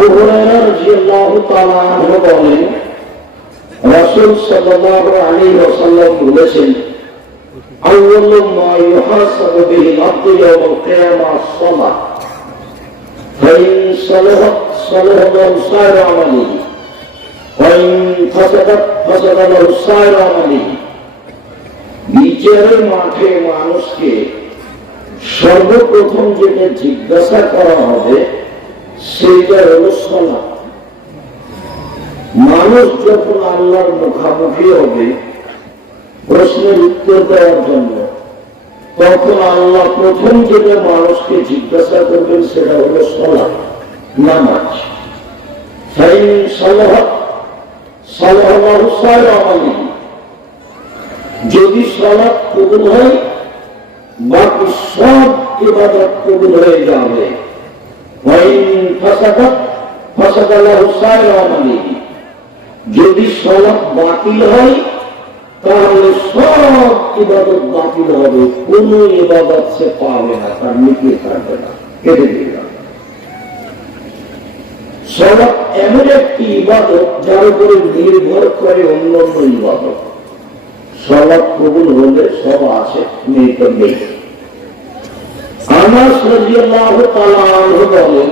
আবু হুরায়রা রাদিয়াল্লাহু তাআলা আনহু বলেন, রাসূল সাল্লাল্লাহু আলাইহি ওয়াসাল্লাম বলেছেন, আউয়ালু মা ইউহাসাবু বিহি আল-আবদু ইয়াওমাল কিয়ামাহ আস-সালাহ, ফাইন সালাহাত সালাহা লাহু সাইরু আমালিহি, ওয়াইন ফাসাদাত ফাসাদা লাহু সাইরু আমালিহি। বিচারের মাঠে মানুষকে সর্বপ্রথম যেটা জিজ্ঞাসা করা হবে সেইটা হলো সালাত। মানুষ যখন আল্লাহর মুখামুখি হবে প্রশ্নের উত্তর দেওয়ার জন্য, তখন আল্লাহ প্রথম যেটা মানুষকে জিজ্ঞাসা করবেন সেটা হলো সালাত, নামাজ। ফাইন সালাহাত সালাহা লাহু সাইরু আমালিহি, যদি সালাত কবুল হয় বাকি সব ইবাদত কবুল হয়ে যাবে। ওয়াইন ফাসাদাত ফাসাদা লাহু সাইরু আমালিহি, যদি সালাত বাতিল হয় তাহলে সব ইবাদত বাতিল হবে, কোন ইবাদত সে পাবে না, তার নিকে থাকবে না, কেটে দিবে। সালাত এমন একটি ইবাদত যার উপরে নির্ভর করে অন্যান্য ইবাদত। সালাত কবুল হলে সব আছে, নেই তো নেই। আনাস রাদিয়াল্লাহু তাআলা আনহু বলেন,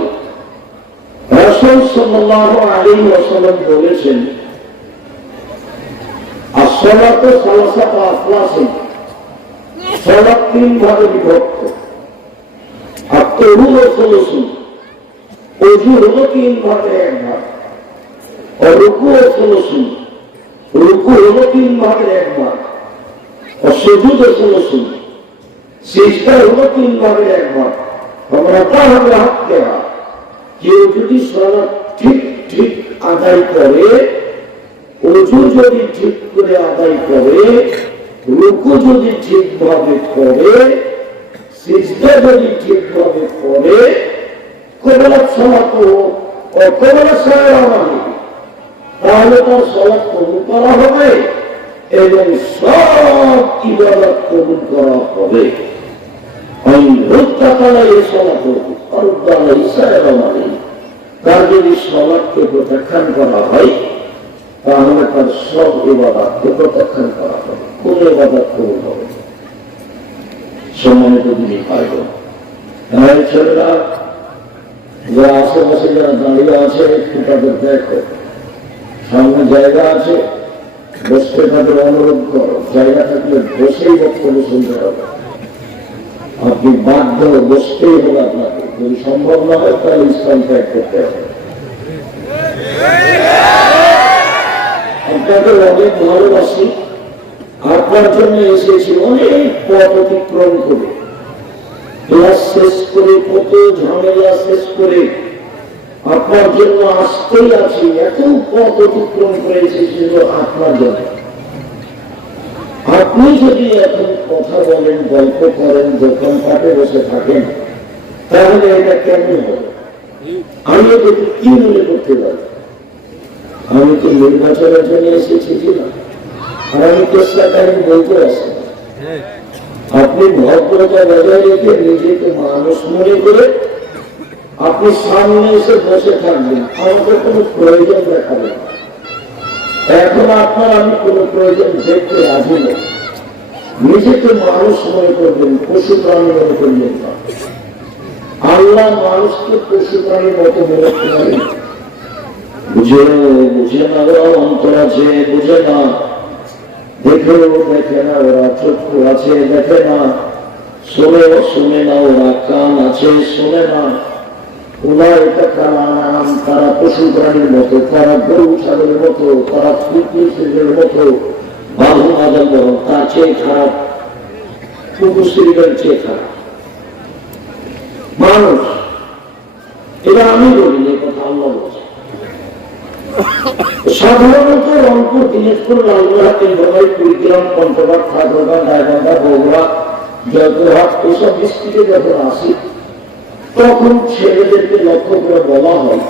রাসূল সাল্লাল্লাহু আলাইহি ওয়াসাল্লাম বলেছেন, as-salatu salasatu aflasin, সালাত তিন ভাগে বিভক্ত। at-tuhuru sulusun, ওযু হলো তিন ভাগে এক ভাগ। রুকু সলুসুন, রুকু হলো তিন ভাগের এক ভাগ। সুজুদ সলুসুন, সিজদা হলো তিন ভাগের এক ভাগ। আমরা তাহলে হাত দেওয়া, কেউ যদি সালাত ঠিক ঠিক আদায় করে, ওযু যদি ঠিক করে আদায় করে, রুকু যদি ঠিকভাবে করে, সিজদা যদি ঠিকভাবে করে, কবুলাত সালাতু ও কবুলাত সালাতু, তাহলে তার সালাত কবুল করা হবে এবং সব ইবাদত কবুল করা হবে। তার যদি সালাতকে প্রত্যাখ্যান করা হয় তাহলে তার সব ইবাদতকে প্রত্যাখ্যান করা হবে, কোন ইবাদত কবুল হবে। সম্মানিত দিনী ভাইগণ, ছেলেরা যারা আশেপাশে যারা দাঁড়িয়ে আছে একটু তাদের দেখো, সামনে জায়গা আছে, বসতে তাদের অনুরোধ করো, জায়গা থাকলে বসেই বক্তব্য শুনতে হবে। আপনি বাধ্য বসতেই হবে আপনাকে, যদি সম্ভব না হয় তাহলে ইসলাম ত্যাগ করতে হবে। আপনাদের অনেক ভালোবাসি, আপনার জন্য এসেছি অনেক পথ অতিক্রম করে, ক্লাস শেষ করে, কত ঝামেলা শেষ করে আপনার জন্য আসতেই আছি। এত পথ অতিক্রম করে এসেছি আপনার জন্য। আপনি যদি এখন কথা বলেন, গল্প করেন, দোকানপাটে বসে থাকেন, তাহলে এটা কেমন হবে? আমি এটাকে কি মনে করতে পারি? আমি তো নির্বাচনের জন্য এসেছি না, আর আমি চেষ্টা করি বলতে আসি। আপনি ভদ্রতা বজায় রেখে নিজেকে মানুষ মনে করে আপনি সামনে এসে বসে থাকবেন, আমাকে কোনো প্রয়োজন দেখাবেন। এখন আপনার আমি কোনো প্রয়োজন দেখতে রাজি নই। নিজেকে মানুষ মনে করবেন, পশু প্রাণী মনে করবেন না। আল্লাহ মানুষকে পশু প্রাণীর মতো মনে করেন। বুঝে না, ওরা অন্তর আছে, বুঝে না, দেখেও দেখে না, ওরা চক্ষু আছে, দেখে না, শোনেও শোনে না, ওরা কান আছে, শোনে না। ওরা এটা কালাম, তারা পশু প্রাণীর মতো, তারা গরু ছাগলের মতো, তারা কুকুরের মতো, বাঘ মাদল তার চেয়ে খারাপ, কুকুরের চেয়ে খারাপ মানুষ। এটা আমি বলি, এই কথা আল্লাহ বলছে। সাধারণত রংপুর, দিনাজপুর, লালগোলাহাট, কুড়িগ্রাম, পঞ্চগড়, ঠাকুরগাঁ, গাইবান্ধা, বগুড়া, জয়পুরহাট এসব ডিস্ট্রিক্টে যখন আসি তখন ছেলেদেরকে লক্ষ্য করে বলা হয়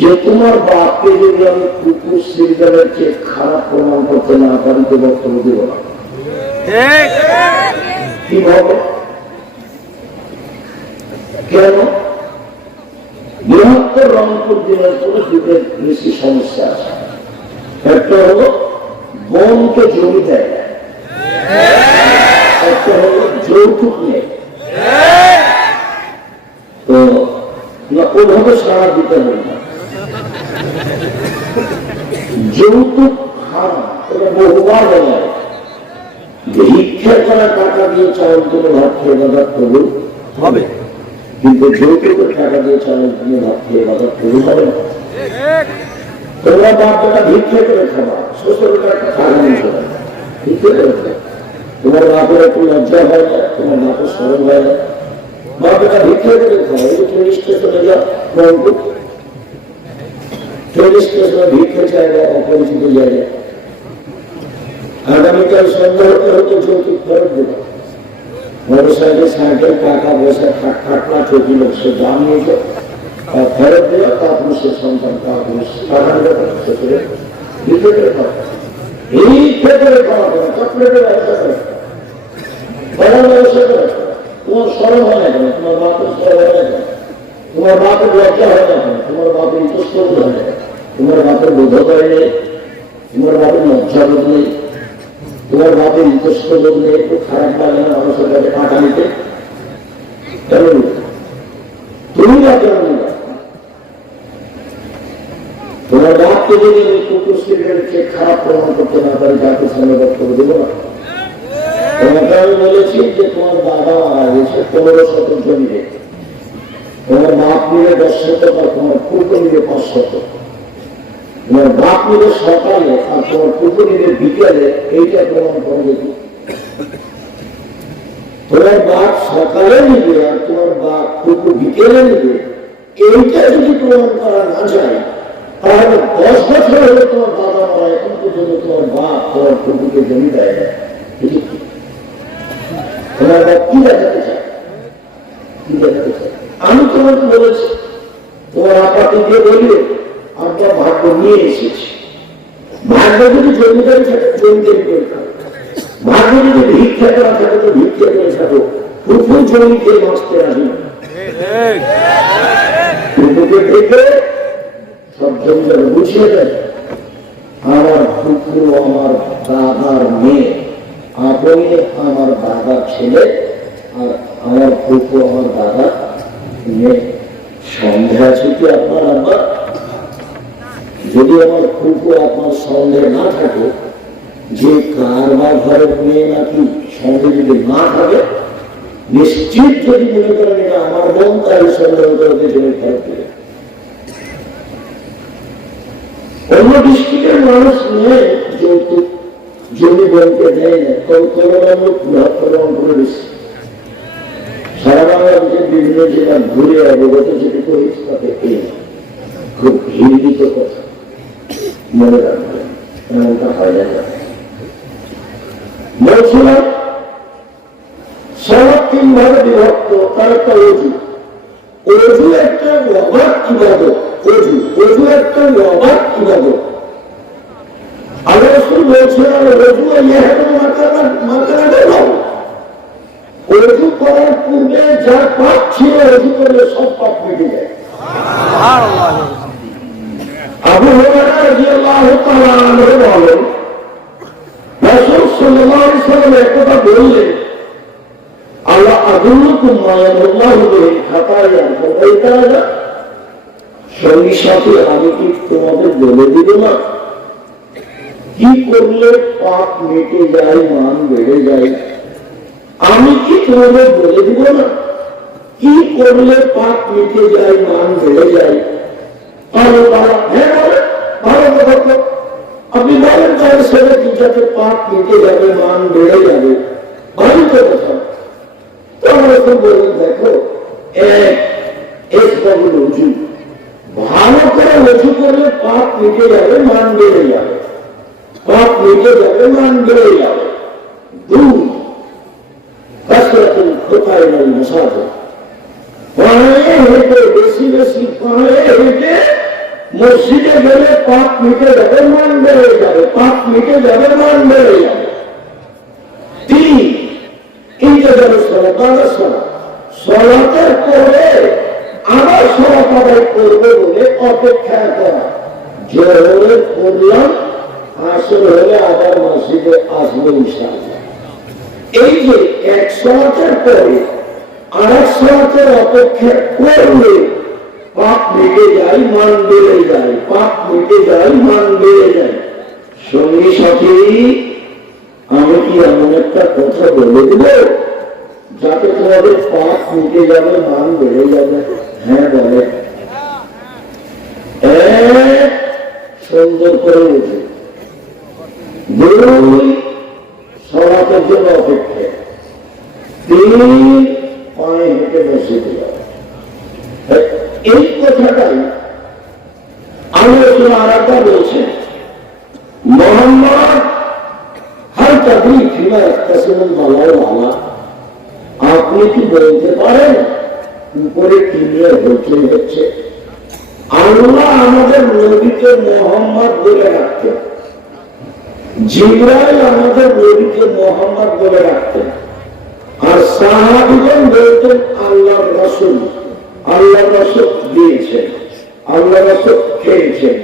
যে তোমার বাপকে যদি আমি কুকুর সিরিয়ালের চেয়ে খারাপ প্রমাণ করতে না পারি তো বক্তব্য দেব না। কিভাবে? কেন? বৃহত্তর রংপুর দিনাজপুরে দুটো বেশি সমস্যা আছে। একটা হলো বোনকে জমি দেয়, একটা হলো যৌতুক নেই। তো ওভাবে সারা দিতে হবে না। যৌতুক হারাম, এটা বহুবার বলা হয়। ভিক্ষা করা টাকা দিয়ে চাউল কিনে ভাত খেয়ে বাজার করুন হবে, কিন্তু যৌতুকের টাকা দিয়ে চাউল কিনে ভাত খেয়ে বাজার করুন হবে না। তোমরা বাপ বেটা ভিক্ষা করে খাবা, শ্বশুরের একটা টাকা নিতে হবে, ভিক্ষা করে খাবা। তোমার বাপের একটু লজ্জা হয় না, তোমার বাপের স্মরণ হয় না, বাপ বেটা ভিক্ষা করে খাওয়া। এই ট্রেন স্টেশনে যা রংপুর, ট্রেন স্টেশনে ভিক্ষা জায়গা, অপরিচিত জায়গা। আগামীকাল সন্ধ্যা হতে হতে যৌতুক ফেরত দেবে। মোটরসাইকেল সাইকেল টাকা পয়সা খাটনা চৌকি লোক সে দাম নিয়েছে ফেরত দেওয়া, তারপর সে সন্তান এই ক্ষেত্রে খাওয়া করে চকলেটের ব্যবসা করে, বড় ব্যবসা করে। তোমার স্মরণ হয় না কেন? তোমার বাপের স্মরণ হয় না কেন? তোমার বাপের লজ্জা হয় না কেন? তোমার বাপের ইতস্তত হয় না? তোমার বাপের বোধকয় নেই, তোমার বাপের লজ্জা বোধ নেই, তোমার বাপের ইতস্ত বোধ নেই। একটু খারাপ লাগে না মানুষের কাছে টাকা নিতে? তুমি না কেন? তোমার বাপকে যদি আমি কুকুর সিগারেটকে খারাপ প্রমাণ করতে না পারি, তাকে সামনে করে দেবো না। তোমাকে আমি বলেছি যে তোমার বাবা মারা গেছে 15 শতক জমি রেখে, তোমার বাপ নিলে 10 শতক আর তোমার কুকুর নিলে 5 শতক। তোমার বাপ নিলে সকালে আর তোমার কুকুর নিলে বিকেলে, এইটা প্রমাণ করে দেখি। তোমার বাপ সকালে নিবে আর তোমার বাপ কুকুর বিকেলে নিবে, এইটা যদি প্রমাণ করা না যায়, তাহলে 10 বছর হলে তোমার বাবা মারা, এখন পর্যন্ত তোমার বাপ তোমার কুকুরকে জমি দেয় না। তোমার বাপ কি দেখাতে চায়? কি দেখাতে চায়? আমি তোমাকে বলেছি, তোমার আপাকে দিয়ে বলবে আমরা ভাগ্য নিয়ে এসেছি। ভাগ্য যদি জমিদারি থাকে জমিদারি করে থাকো, ভাগ্য যদি ভিক্ষা করা থাকে তো ভিক্ষা করে থাকো। কুকুর জমি খেয়ে বাঁচতে আসি, কুকুরকে দেখে সব জমিদার বুঝিয়ে দেয় আমার কুকুর আমার দাদার মেয়ে, আপনি আমার দাদার ছেলে, আর আমার কুকুর আমার দাদার মেয়ে। সন্দেহ আছে কি আপনার আব্বা? যদি আমার কুকুর আপনার সন্দেহ না থাকে যে কারবার ঘরের মেয়ে নাকি, সন্দেহ যদি না থাকে, নিশ্চিত যদি মনে করেন এটা আমার বোন, তাই সন্দেহ করতে জমি ফেরত দেবে। অন্য ডিস্ট্রিক্টের মানুষ নিয়ে যৌতুক জমি বোনকে দেয় না, তুলনামূলক বৃহত্তর করে বেশি। সারা বাংলাদেশের বিভিন্ন জেলা ঘুরে অবগত যেটি করেছি তাতে খুব ঘৃণিত কথা, মনে রাখবেন, এমনটা হয় না। বলছিলাম সব 3 ভাগে বিভক্ত। তার একটা অজু, অজু একটা অবাক ইবাদত। অজু একটা অবাক ইবাদত। আল্লাহ রাসূল বলছিলেন অজু অজু করার পূর্বে যা পাপ ছিল অজু করলে সব পাপ মিটে যায়। আবু হুরায়রা রাদিয়াল্লাহু তাআলা আনহু বলেন, রাসূল সাল্লাল্লাহু আলাইহি ওয়াসাল্লাম একথা বললেন, আল্লাহ আদুল্লুকুম মা ইয়ামুল্লাহু বিহি খাতায়া ফাতাইতারা, সঙ্গী সাথে আমি কি তোমাদের বলে দিব না কি করলে পাপ মিটে যায়, মান বেড়ে যায়? আমি কি তোমাদের বলে দিব না কি করলে পাপ মিটে যায়, মান বেড়ে যায়? তাহলে তারা হ্যাঁ বলে, ভালো কথা। আপনি বলেন তাহলে সেটা কি, যাতে পাপ মিটে যাবে, মান বেড়ে যাবে, ভালো কথা। তো আমরা তো বলেন দেখো, উঁচু ভালো করে উঁচু করলে পাপ মিটে যাবে, মান বেড়ে যাবে, পাপ মিটে যাবে, মান বেড়ে যাবে। 2 কাসরাতুল খুতায়ে ইলাল মাসাজিদ, পায়ে হেঁটে বেশি বেশি পায়ে হেঁটে মসজিদে গেলে পাপ মিটে যাবে, মান বেড়ে যাবে, পাপ মিটে যাবে, মান বেড়ে যাবে। 3 ইন্তেজারুস সালাত, সলাতের পরে আবার সলাত আদায় করবে বলে অপেক্ষা করা, জোহরে করলাম, আসর হলে আবার মসজিদে আসবে ইনশাআল্লাহ। এই যে এক সলাতের পরে আর এক সলাতের অপেক্ষা করলে পাপ মিটে যায়, মান বেড়ে যায়, পাপ মিটে যায়, মান বেড়ে যায়। সঙ্গী সাথী, আমি কি এমন একটা কথা বলে দিব যাতে তোমাদের পাপ মিটে যাবে, মান বেড়ে যাবে? হ্যাঁ বলে। সুন্দর করে উঠে, দুই সলাতের জন্য অপেক্ষা, তিন পায়ে হেঁটে বসে দিল। এই কথাটাই আলোচনা আরেকটা বলছেন, মোহাম্মদ হাল তাবি ফিমা একটা সময় মালাও আলা, আপনি কি বলতে পারেন উপরে কি নিয়ে হইচই হচ্ছে? আল্লাহ আমাদের নবীকে মোহাম্মদ বলে রাখতেন, জিবরাইল আমাদের নবীকে মোহাম্মদ বলে রাখতেন, আর সাহাবীগণ বলতেন আল্লাহর রাসূল। আল্লাহ রাসূল দিয়েছেন, আল্লাহ রাসূল খেয়েছেন,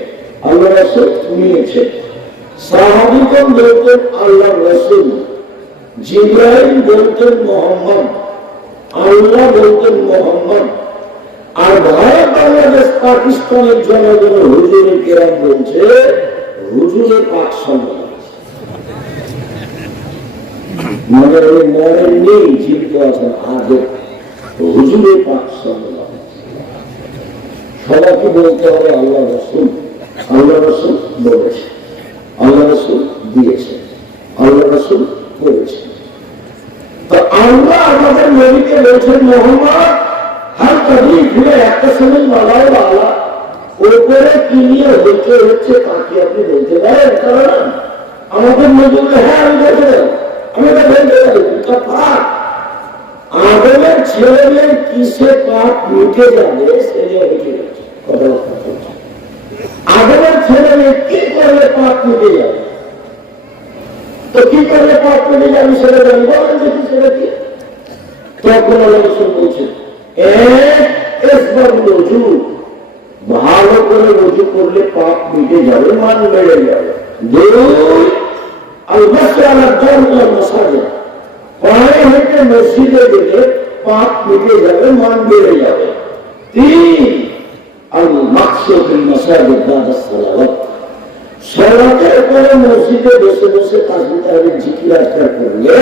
আল্লাহ রাসূল নিয়েছেন। সাহাবীগণ বলতেন আল্লাহর রাসূল, জিবরাইল বলতেন মোহাম্মদ, আল্লাহ বলতেন মোহাম্মদ। আর ভারত, বাংলাদেশ, পাকিস্তানের জনগণ হুজুরে কেরাম বলছে হুজুরে পাক সম্মান। মানে মনে নেই, জীবিত আছেন আগে হুজুরে পাক সম্মান। সবাইকে বলতে হবে আল্লাহ রাসূল, আল্লাহ রাসূল বলেছে, আল্লাহ রাসূল দিয়েছে, আল্লাহ রাসূল করেছে। তো আল্লাহ আমাদের নবীকে বলছেন মোহাম্মদ হাল তাবি ফিরে একটা সময় মালাও আলা, ওপরে কি নিয়ে হচ্ছে তাকে আপনি বলতে পারেন? কারণ আমাদের নবীকে হ্যাঁ আমি বলতে পারি, আমি এটা বলতে পারি। আদমের ছেলে মেয়ে কিসে পাপ মিটে যাবে সে নিয়ে হেঁটে যাচ্ছে কথাবার্তা করছে। আদমের ছেলে মেয়ে কি করলে পাপ মিটে যাবে? তো কি করলে পাপ মিটে যাবে সেটা জানি, বলেন দেখি সেটা কি? তখন আল্লাহ রাসূল বলছেন ভালো করে উজু করলে পাপ মিটে যাবে, মান বেড়ে যাবে। দুই পায়ে হেঁটে মসজিদে গেলে পাপ মিটে যাবে, মান বেড়ে যাবে। তিন সালাতের পরে মসজিদে বসে বসে তাসবিহ তাহলিল জিকির আজকার করলে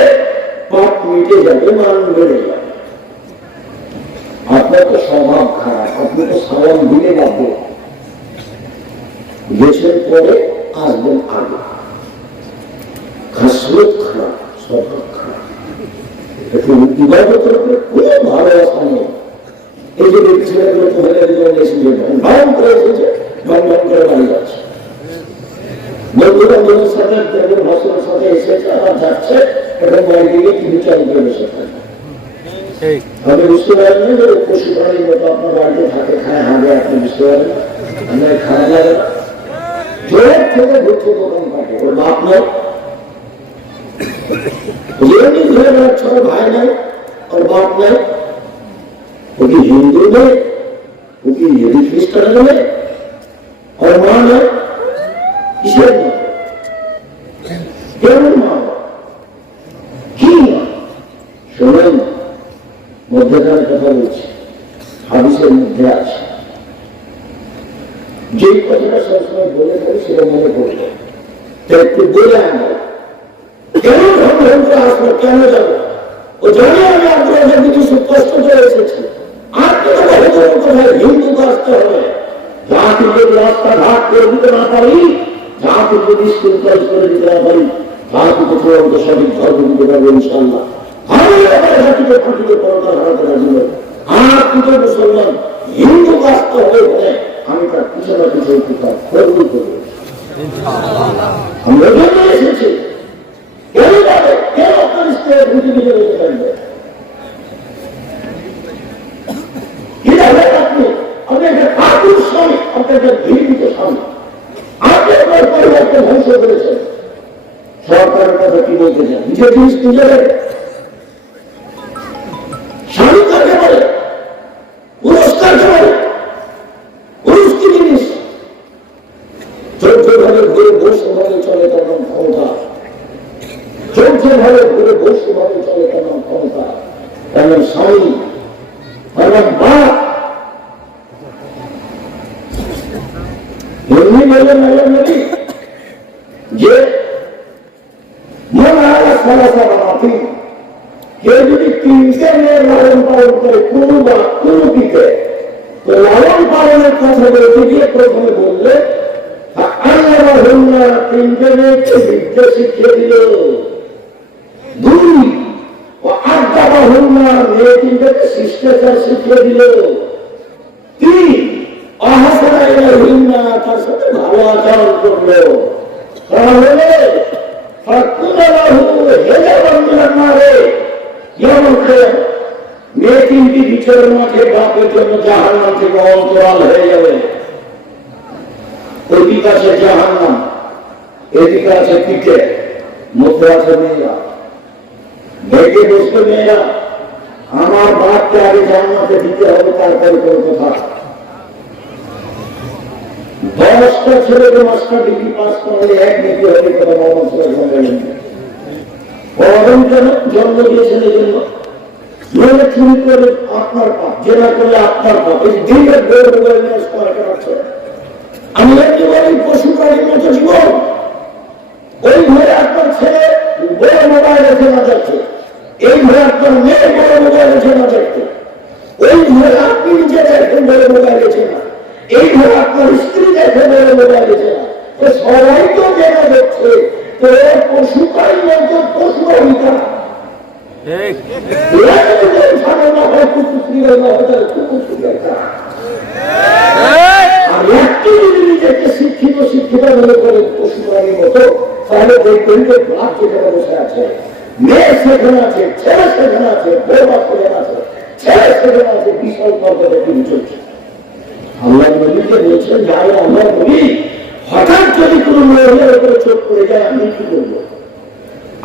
পাপ মিটে যাবে, মান বেড়ে যাবে। আপনার তো স্বভাব খারাপ, আপনি তো সালাম দিলে বাধ্য গেছেন, পরে আসবেন আগে। খাসলত খারাপ, স্বভাব খারাপ, একটু ইবাদতের উপরে কোনো ভালোবাসা নেই। এই যে ছেলেগুলো তো হলে ঢং করে এসেছে, ঢং করে বাড়ি যাচ্ছে, বন্ধুরা বন্ধুর সাথে ভাষণের সাথে এসেছে, আবার যাচ্ছে, এখন বাড়ি গিয়ে তিনি চালু করে বসে থাকে। আমি বুঝতে পারিনি যে পশু প্রাণীর মতো আপনার বাড়িতে থাকে, খায়, হাঁটে, আপনি বুঝতে পারেন আপনার খারাপ লাগে না? জোর থেকে ঘুরছে দোকান পাঠে, ওর বাপ নাই, ছোট ভাই নাই, ওর বাপ নাই, ও কি হিন্দু নেই, ও কি খ্রিস্টান নেই, ওর মা নাই, কিসের মা, কেমন মা, কি মা? শোনেন, মধ্যেকার কথা বলছি, হাদিসের মধ্যে আছে, যে কথাটা সবসময় বলে থাকি সেটা মনে পড়বে, একটু বলে আনবো। কেন ধর্মগ্রন্থে আসবো, কেন যাবো? ও জানে আমি আপনাদের কিছু কষ্ট করে এসেছি, আর কেন কোথায় হিন্দুকে আসতে হবে? জাতিকে রাস্তাঘাট করে দিতে না পারি, জাতিকে স্কুল কলেজ করে দিতে না পারি, জাতিকে চূড়ান্ত সঠিক ধর্ম দিতে পারবো ইনশাল্লাহ। জাতিকে ফাঁকিতে পড়া হারাতে রাজি নয়। আর দুটো মুসলমান হিন্দুকে আসতে হবে বলে আমি তার পিছনে পিছনে করবো করবো। আমরা এসেছি, কেন যাবে? কেন আপনার স্ত্রী বুঝে বুঝে বসে থাকবে? কি যাবেন আপনি? আপনি একটা কাকুর স্বামী, আপনি একটা ঘৃণিত স্বামী, আপনি আপনার পরিবারকে ধ্বংস করেছেন। সরকারের কথা কি বলতে চান? নিজের জিনিস নিজে স্বামী কাকে বলে? পুরস্কার চৌদ্দভাবে ঘুরে বৈশ্যভাবে চলে তেমন ক্ষমতা, চৌদ্দভাবে ঘুরে বৈশ্যভাবে চলে তেমন ক্ষমতা, তেমন স্বামী, তেমন বাপ। এমনি বললেন আল্লাহ নবী যে মনে হয় সালাসা বানাতি, কেউ যদি তিনটে মেয়ের লালন পালন করে কোনো বা কোনো দিকে, তো লালন পালনের কথা বলতে গিয়ে প্রথমে বললে আল্লাহ হন্যা তিনটে মেয়েকে বিদ্যা শিখিয়ে দিল, দুই ও আড্ডা বা হন্যা মেয়ে তিনটাকে শিষ্টাচার শিখিয়ে দিল, তিন অহাসনা হন্যা তার সাথে ভালো আচরণ করলো। তাহলে মেয়ে তিনটি বিচারের মাঠে বাপের জন্য জাহান্নাম থেকে অন্তরাল হয়ে যাবে। ওইদিকে আছে জাহান্নাম, এদিকে আছে পিঠে, মধ্যে আছে মেয়েরা। ভেগে বসবে মেয়েরা, আমার বাপকে আগে জান্নাতে দিতে হবে, তারপরে কোনো কথা। 10টা ছেলেকে মাস্টার ডিগ্রি পাস করলে এক নীতি হবে, কথা জন্ম দিয়েছেন এই জন্য মেয়ে চুরি করে আপনার পাপ, জেনা করলে আপনার পাপ। এই দিনের বের হচ্ছে আমি একটি বলি পশু প্রাণীর মতো জীবন। ওই ঘরে আপনার ছেলে বড় মোবাইলে চেনা যাচ্ছে, এই ঘরে আপনার মেয়ে বড় মোবাইলে চেনা যাচ্ছে, ওই ঘরে আপনি নিজে দেখেন বড় মোবাইলে চেনা, এই ঘরে আপনার স্ত্রী দেখে বড় মোবাইলে চেনা। তো সবাই তো চেনা যাচ্ছে, তো পশু প্রাণীর মতো পশু অধিকার শিক্ষিত শিক্ষিত মনে করে পশু প্রাণীর মতো, তাহলে দেখবেন যে ভাব যেখানে বসে আছে, মেয়ে সেখানে আছে, ছেলে সেখানে আছে, বৌমা সেখানে আছে, ছেলে সেখানে আছে, বিশাল পর্বতে তিনি চলছে। আল্লাহ নবীকে বলছেন যে আল্লাহ নবী হঠাৎ যদি কোনো মহিলার উপরে চোখ পড়ে যায় আমি কি করবো?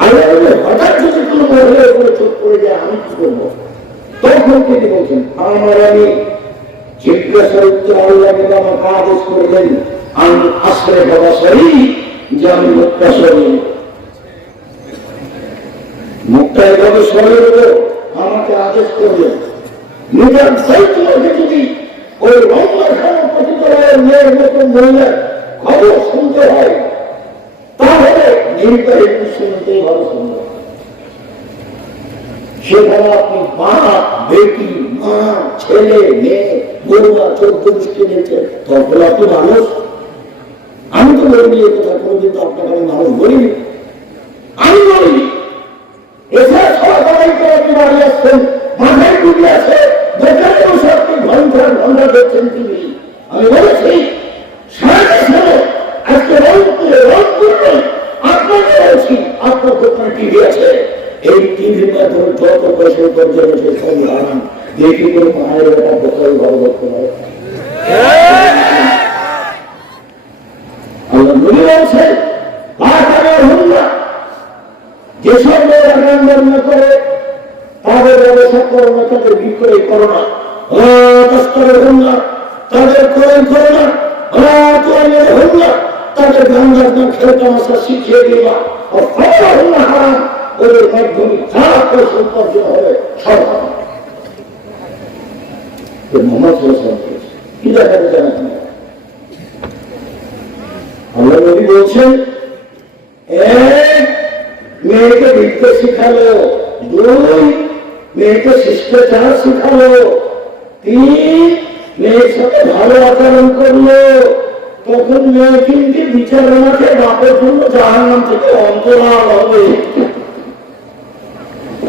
আল্লাহ নবী হঠাৎ যদি কোনো মহিলার উপরে চোখ পড়ে যায় আমি কি করবো? তখন তিনি বলছেন আমার আমি জিজ্ঞাসা উত্তর আল্লাহ নবী আমাকে আদেশ করলেন আমি আশ্রয় বাবা সরি যে আমি মুক্তা সরি, মুক্তা এভাবে সরে দেবো আমাকে আদেশ করলেন। নিজের চৈত্রকে যদি ওই রমজান খানের পতিতালয়ের মেয়ের মতো মহিলার খবর শুনতে হয়, তাহলে নির্বাহী শুনতেই ভালো সুন্দর। সেখানে আপনি বাপ বেটি মা ছেলে মেয়ে বৌমা 14 গোষ্ঠী নিয়েছেন, তখন আপনি মানুষ। আমি তো বলিনি এ কথা, কোনোদিন তো আপনাকে আমি মানুষ বলিনি, আমি বলিনি। এছাড়া সবাই তো আপনি বাড়ি আসছেন, মাথায় টুপি আছে, দোকানে বসে আপনি ঘন্টা দেখছেন টিভি। আমি বলেছি সারা দেশে আজকে রংপুরে আপনাকে বলছি আপনার দোকানে টিভি আছে, এই টিভির মাধ্যমে যত পয়সা উপার্জন হচ্ছে সব হারান, দেখি করে মায়ের একটা দোকানে ভালো করতে পারে। আল্লাহ নবী বলছেন যেসব মেয়েরা গান বর্ণনা করে তাদের ব্যবসা করো না, তাদের বিক্রয় করো না, তাদের ক্রয় করো না, তাদের গান বাজনা খেলে তামাশা শিখিয়ে দেওয়া হারাম, ওদের মাধ্যমে খারাপ পয়সা উপার্জন হবে সব হারাম। কি দেখাতে চান আপনি? আল্লাহ নবী বলছেন এক মেয়েকে বিদ্যা শিখালো, দুই মেয়েকে শিষ্টাচার শিখালো, তিন মেয়ের সাথে ভালো আচরণ করলো, তখন মেয়ে কিন্তু বিচারণাকে বাপের জন্য জাহান্নাম থেকে অন্তরাল হবে।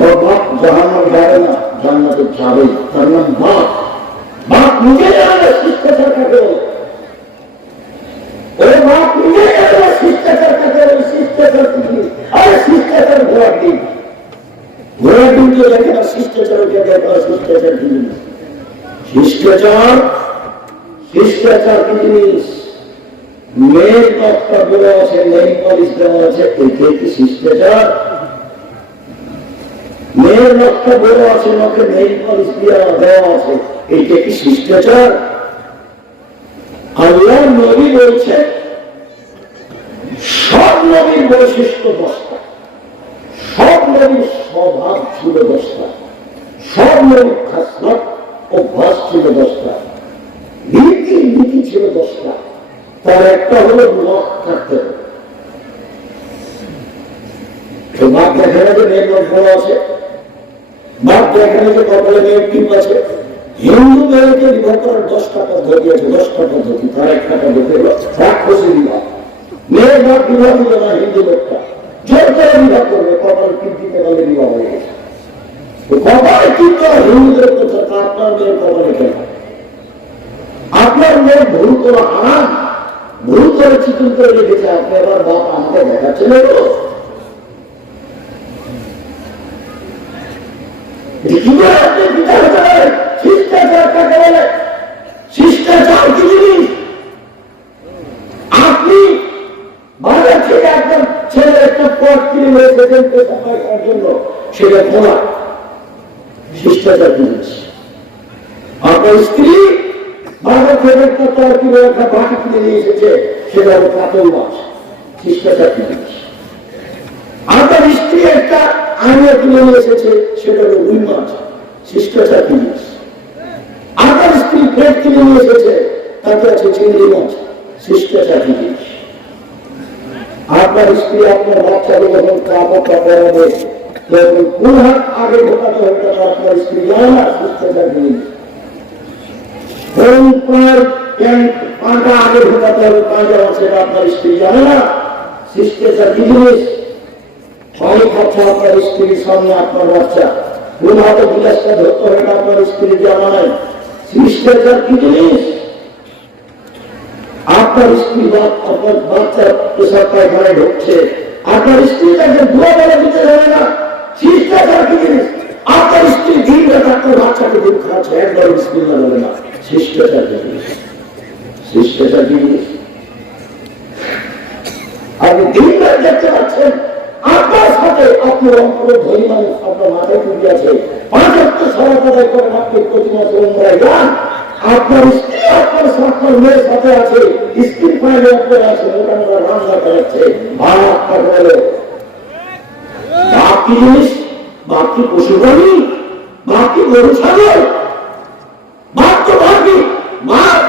ওর বাপ জাহান্নাম যাবে না, জান্নাতে যাবে, তার নাম বাপ। বাপ নিজে জানে শিষ্টাচার কাকে বলে, ওর বাপ নিজে জানে শিষ্টাচার কাকে বলে। শিষ্টাচার কি? আরে শিষ্টাচার ঘোড়ার দিন, ঘোড়ার দিন কেউ দেখে না, শিষ্টাচার দেখে না। শিষ্টাচার কি জিনিস? শিষ্টাচার শিষ্টাচার কি জিনিস? মেয়ের নকটা বলে আছে, নেই পলিশ দেওয়া আছে, একে কি শিষ্টাচার? মেয়ের নকটা বড় আছে, নকে নেই পলিশ দেওয়া আছে, এইটা কি শিষ্টাচার? আল্লাহ নবী বলছেন বৈশিষ্ট্য 10টা, সব নবীর স্বভাব ছিল 10টা, সব নবীর খাসলত অভ্যাস ছিল 10টা, নীতি ছিল 10টা। তার একটা হলো নখ থাকতে হবে। বাপ দেখে না যে মেয়ের নখ বড় আছে, বাপ দেখে না যে কপালে মেয়ের টিপ আছে। হিন্দু মেয়েকে বিবাহ করার 10টা পদ্ধতি আছে, 10টা পদ্ধতি। তার একটা পদ্ধতি হলো রাক্ষসী বিবাহ। মেয়ের বাপ বিবাহ দিল না, হিন্দু লোকটা জোর করে বিবাহ করবে, কপাল টিপ দিতে পারলে বিবাহ হয়ে গেছে। কপালে টিপ করা হিন্দুদের কথা, আপনার মেয়ের কপালে কেন? আপনার মেয়ের ভুল করা হারাম, ভুল করে চিকন করে রেখেছে, আপনি আবার বাপ আমাকে দেখাচ্ছেন। শিষ্টাচার কি জিনিস? আপনি বাজার থেকে একজন ছেলে একটা পথ কিনে নিয়েছেন করার জন্য, সেটা খোলা। শিষ্টাচার কি জিনিস? আপনার স্ত্রী বাজার থেকে একটা পথ কিনে একটা বাটি কিনে নিয়ে এসেছে, সেটা হলো কাতল মাছ। শিষ্টাচার কি জিনিস? আপনার স্ত্রী একটা আইনা কিনে নিয়ে এসেছে, সেটা হলো রুই মাছ। শিষ্টাচার কি জিনিস? আপনার স্ত্রী প্লেট কিনে নিয়ে এসেছে, তাতে আছে চিংড়ি মাছ। শিষ্টাচার কি জিনিস? আপনার স্ত্রী আপনার বাচ্চাকে যখন কাপড়টা পরাবে, তখন কোন হাত আগে ঢোকাতে হবে আপনার স্ত্রী জানে না। শিষ্টাচার কি জিনিস? কোন পাটা আগে ঢোকাতে হবে পায়জামা, সেটা আপনার স্ত্রী জানে না। শিষ্টাচার কি জিনিস? পানি খাচ্ছে আপনার স্ত্রীর সামনে আপনার বাচ্চা, কোন হাতে বিলাসটা ধরতে হবে আপনার স্ত্রীর জানা নাই। শিষ্টাচার কি জিনিস? আপনার স্ত্রী আপনার বাচ্চা পেশাব পায়খানায় ঢুকছে, আপনার স্ত্রী তাকে দোয়া বলে দিতে জানে না। শিষ্টাচার কি জিনিস? আপনার স্ত্রী দিন রাত আপনার বাচ্চাকে দুধ খাচ্ছে, একবার বিসমিল্লাহ বলে না। শিষ্টাচার কি জিনিস? শিষ্টাচার কি জিনিস? আপনি দিন রাত দেখতে পাচ্ছেন আপনার সাথে আপনার অন্তর ধনী মানুষ, আপনার মাথায় টুপি আছে, 5 ওয়াক্ত সালাত আদায় করেন, আপনি প্রতি মাসে উমরায় যান, আপনার স্ত্রী আপনার মেয়ের সাথে আছে, স্ত্রীর পায়ে করে আছে, মোটামোটা রান্না করাচ্ছে, আপনার বলে বাপ কি জিনিস? বাপ কি পশু প্রাণী? বাপ কি গরু ছাগল? বাপ তো বাকি বাপ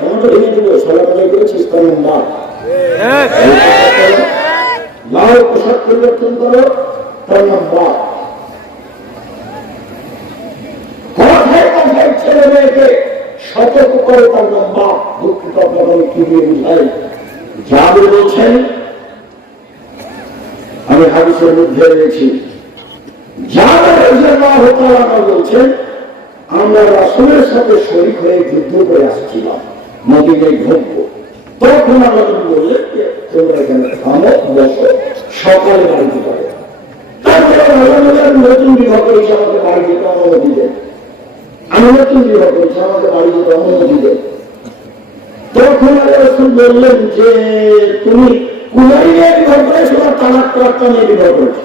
তো ভেঙে দেবো। সালাত আদায় করেছিস তার নাম বাপ। লাল পোশাক পরিবর্তন করো, তার নাম বাপ। কথায় কথায় ছেলে মেয়েকে সতর্ক করে, তার নাম বাপ। দুঃখিত আপনাদের কি দিয়ে বুঝাই? জাবের বলছেন, আমি হাদিসের মধ্যে রয়েছি, জাবের রাদিয়াল্লাহু তাআলা বলছেন, আমরা রাসূলের সাথে শরীক হয়ে যুদ্ধ করে আসছিলাম, মদিনায় ঢুকবো। তখন আমরা বললেন তোমরা এখানে থামো, বসো, সকালে বাড়ি যেতে হবে। তারপরে নতুন বিবাহ করেছি, আমাকে বাড়ি যেতে অনুমতি দেন। আমি নতুন বিবাহ করেছি, আমাকে বাড়ি যেতে অনুমতি দেন। তখন রাসূল বললেন যে তুমি কুমারী নিয়ে বিবাহ করেছো না তালাক প্রাপ্ত নিয়ে বিবাহ করেছো?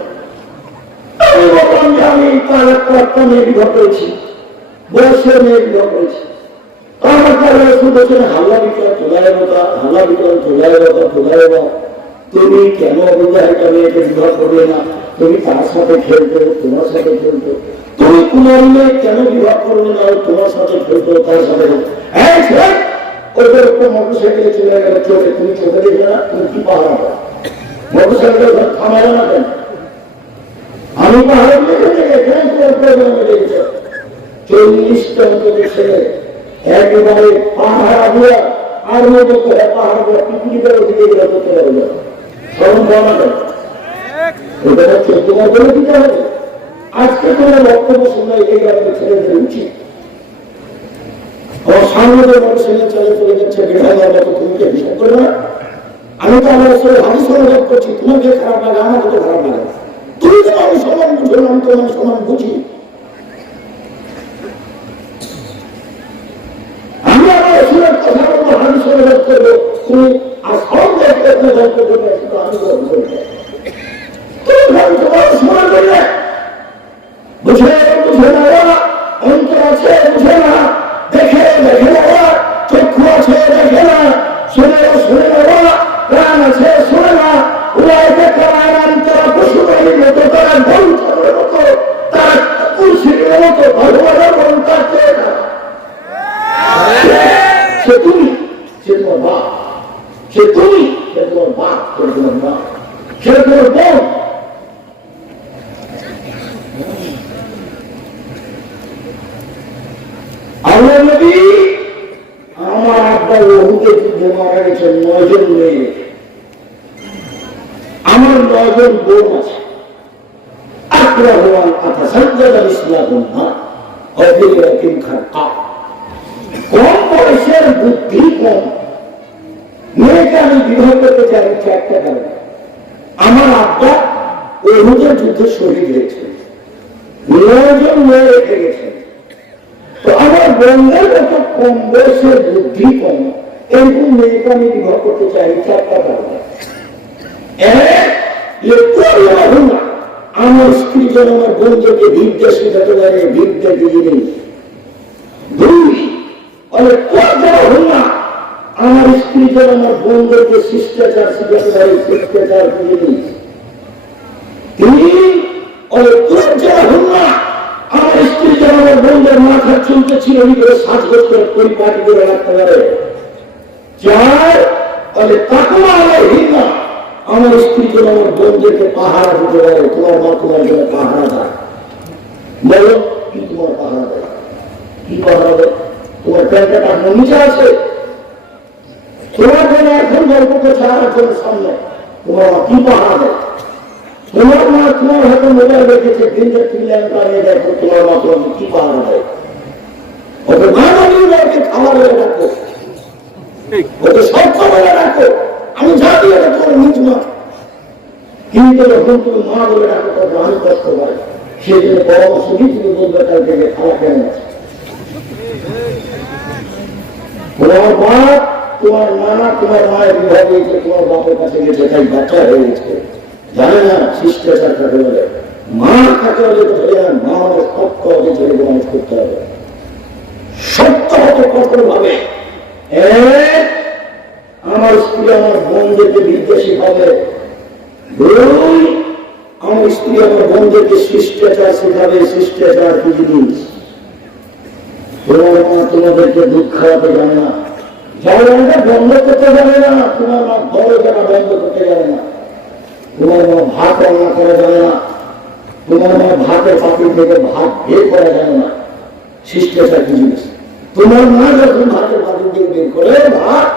আমি বললাম যে আমি তালাক প্রাপ্ত নিয়ে বিবাহ করেছি, বয়সের মেয়ে বিবাহ করেছি। তুমি কেন একটা মেয়েকে বিবাহ করবে না? তুমি তার সাথে খেলতো, তোমার সাথে খেলতো। তুমি কুমারী মেয়ে কেন বিবাহ করবে না? তোমার সাথে খেলতো, তার সাথে। ওদের উপর মোটরসাইকেলে চলে গেল, চোখে তুমি চোখে দেখলে না? তুমি কি পাহাড় মোটরসাইকেল থামালো না কেন? আমি পাহাড় দেখেছি 40টা অন্তত ছেলে একেবারে পাহাড় দিয়া আর মতো করে পাহাড় দিয়া পৃথিবীতে ওদিকে গেলে করতে পারবে স্মরণ পাওয়া যায়। ওটা হচ্ছে তোমার বলে দিতে হবে। আজকে তোমার বক্তব্য শুনলে এই গ্রামের ছেলেদের উচিত। আমার সামনে মোটর সাইকেল চলে যাচ্ছে, বেড়াইয়ার মতো তুমি হিসাব করবে না? আমি তো আমার আসলে হাদিস অনুভব করছি, তোমাকে খারাপ লাগে, আমাকে তো খারাপ লাগে। তুমি তো আমি সমান বুঝো, আমি তো আমি সমান বুঝি। আমি আমার আসলের কথা বলবো, হাদিস অনুভব করবো, তুমি আসল দেখতে গল্প করবে, কিন্তু আমি গল্প করবো। তুমি ভাবি তোমার সমান করলে বুঝে বুঝে না, অন্তর আছে বুঝে না, দেখে দেখে না, চক্ষু আছে দেখে না, শুনে শুনে না, প্রাণ আছে শুনে না, ভুলাইতে কারায়ণ তারা পশুদের মতো, তারা গৌচরের মতো, তারা কুলসির মতো ভগবানের মন কাটছে না। সে তুমি, সে তোমার বাপ, সে তুমি, সে তোমার বাপ, সে তোমার মা, সে তোমার বোন। আল্লাহ নবী আমার আব্বা ওহুদে যুদ্ধে মারা গেছে 9 জন মেয়ে, আমার 9 জন বোন আছে। আকরাহুম আতাসাজ্জাদা ইসলামুল্লাহ অবিরাকিন খারকা। কম বয়সের বুদ্ধি কম, মেয়েকে আমি বিবাহ করতে চাই একটা কারণে, আমার আব্বা ওহুদের যুদ্ধে শহীদ হয়েছে, 9 জন মেয়ে রেখে গেছেন। তো আমার বোনদের মতো কম বয়সের বুদ্ধি কম, এরকম মেয়েকে আমি বিবাহ করতে চাই চারটা কারণে। আমার স্ত্রী যেন আমার বোনদেরকে বিদ্যা শেখাতে পারে, বিদ্যা জিনিস। 2, আমার স্ত্রী যেন আমার বোনদেরকে শিষ্টাচার শিখাতে পারে, শিষ্টাচার জিনিস। 3, আমার স্ত্রী যেন আমার বোনদের মাথা চুলতে ছিল করে সাজগোজ করে পরিপাটি করে রাখতে পারে। 4, তাকওয়া আলাইহিন্না, আমার স্ত্রী যেন আমার বোনদেরকে পাহারা দিতে পারে। তোমার মা তোমার জন্য পাহারা দেয়, বলো কি তোমার পাহারা দেয়? কি পাহারা দেয়? তোমার প্যান্টটা আপনার নিচে আছে, তোমার জন্য এখন গল্প করছে আর একজনের সামনে, তোমার মা কি পাহারা দেয়? তোমার মা তোমার হাতে মোবাইল রেখেছে, দিনটা নিয়ে দেখো তোমার মা তোমাকে কি পাহারা দেয়? ওকে মা বানিয়ে খাবার বলে রাখো, ওকে সত্য বলে রাখো। আমি জানি এটা তোমার নিজ মা, কিন্তু যখন তুমি মা বলে রাখো তখন আমি কষ্ট পাই। সেই জন্য পরামর্শ নিয়ে তুমি বলবে তার থেকে খাওয়া কেন আছে। তোমার বাপ, তোমার নানা, তোমার মায়ের বিবাহ হয়েছে, তোমার বাপের কাছে গেছে, তাই বাচ্চা হয়ে গেছে, জানে না শিষ্টাচার কাকে বলে, মা কাকে বলে তো ধরে না। মা মানে সত্য হতে ছেলে মানুষ করতে হবে, সত্য হতে কঠোর ভাবে। আমার স্ত্রী আমার বোনদেরকে বিদ্যা শিখাবে। 2, আমার স্ত্রী আমার বোনদেরকে শিষ্টাচার শিখাবে। শিষ্টাচার কি জিনিস? তোমার মা তোমাদেরকে দুধ খাওয়াতে জানে না, জায়গাটা বন্ধ করতে জানে না। তোমার মা বড় জায়গা বন্ধ করতে জানে না। তোমার মা ভাত রান্না করা জানে না। তোমার মা ভাতের পাতিল থেকে ভাত বের করা জানে না। শিষ্টাচার কি জিনিস? তোমার মা যখন ভাতের পাতিল থেকে বের করে ভাত,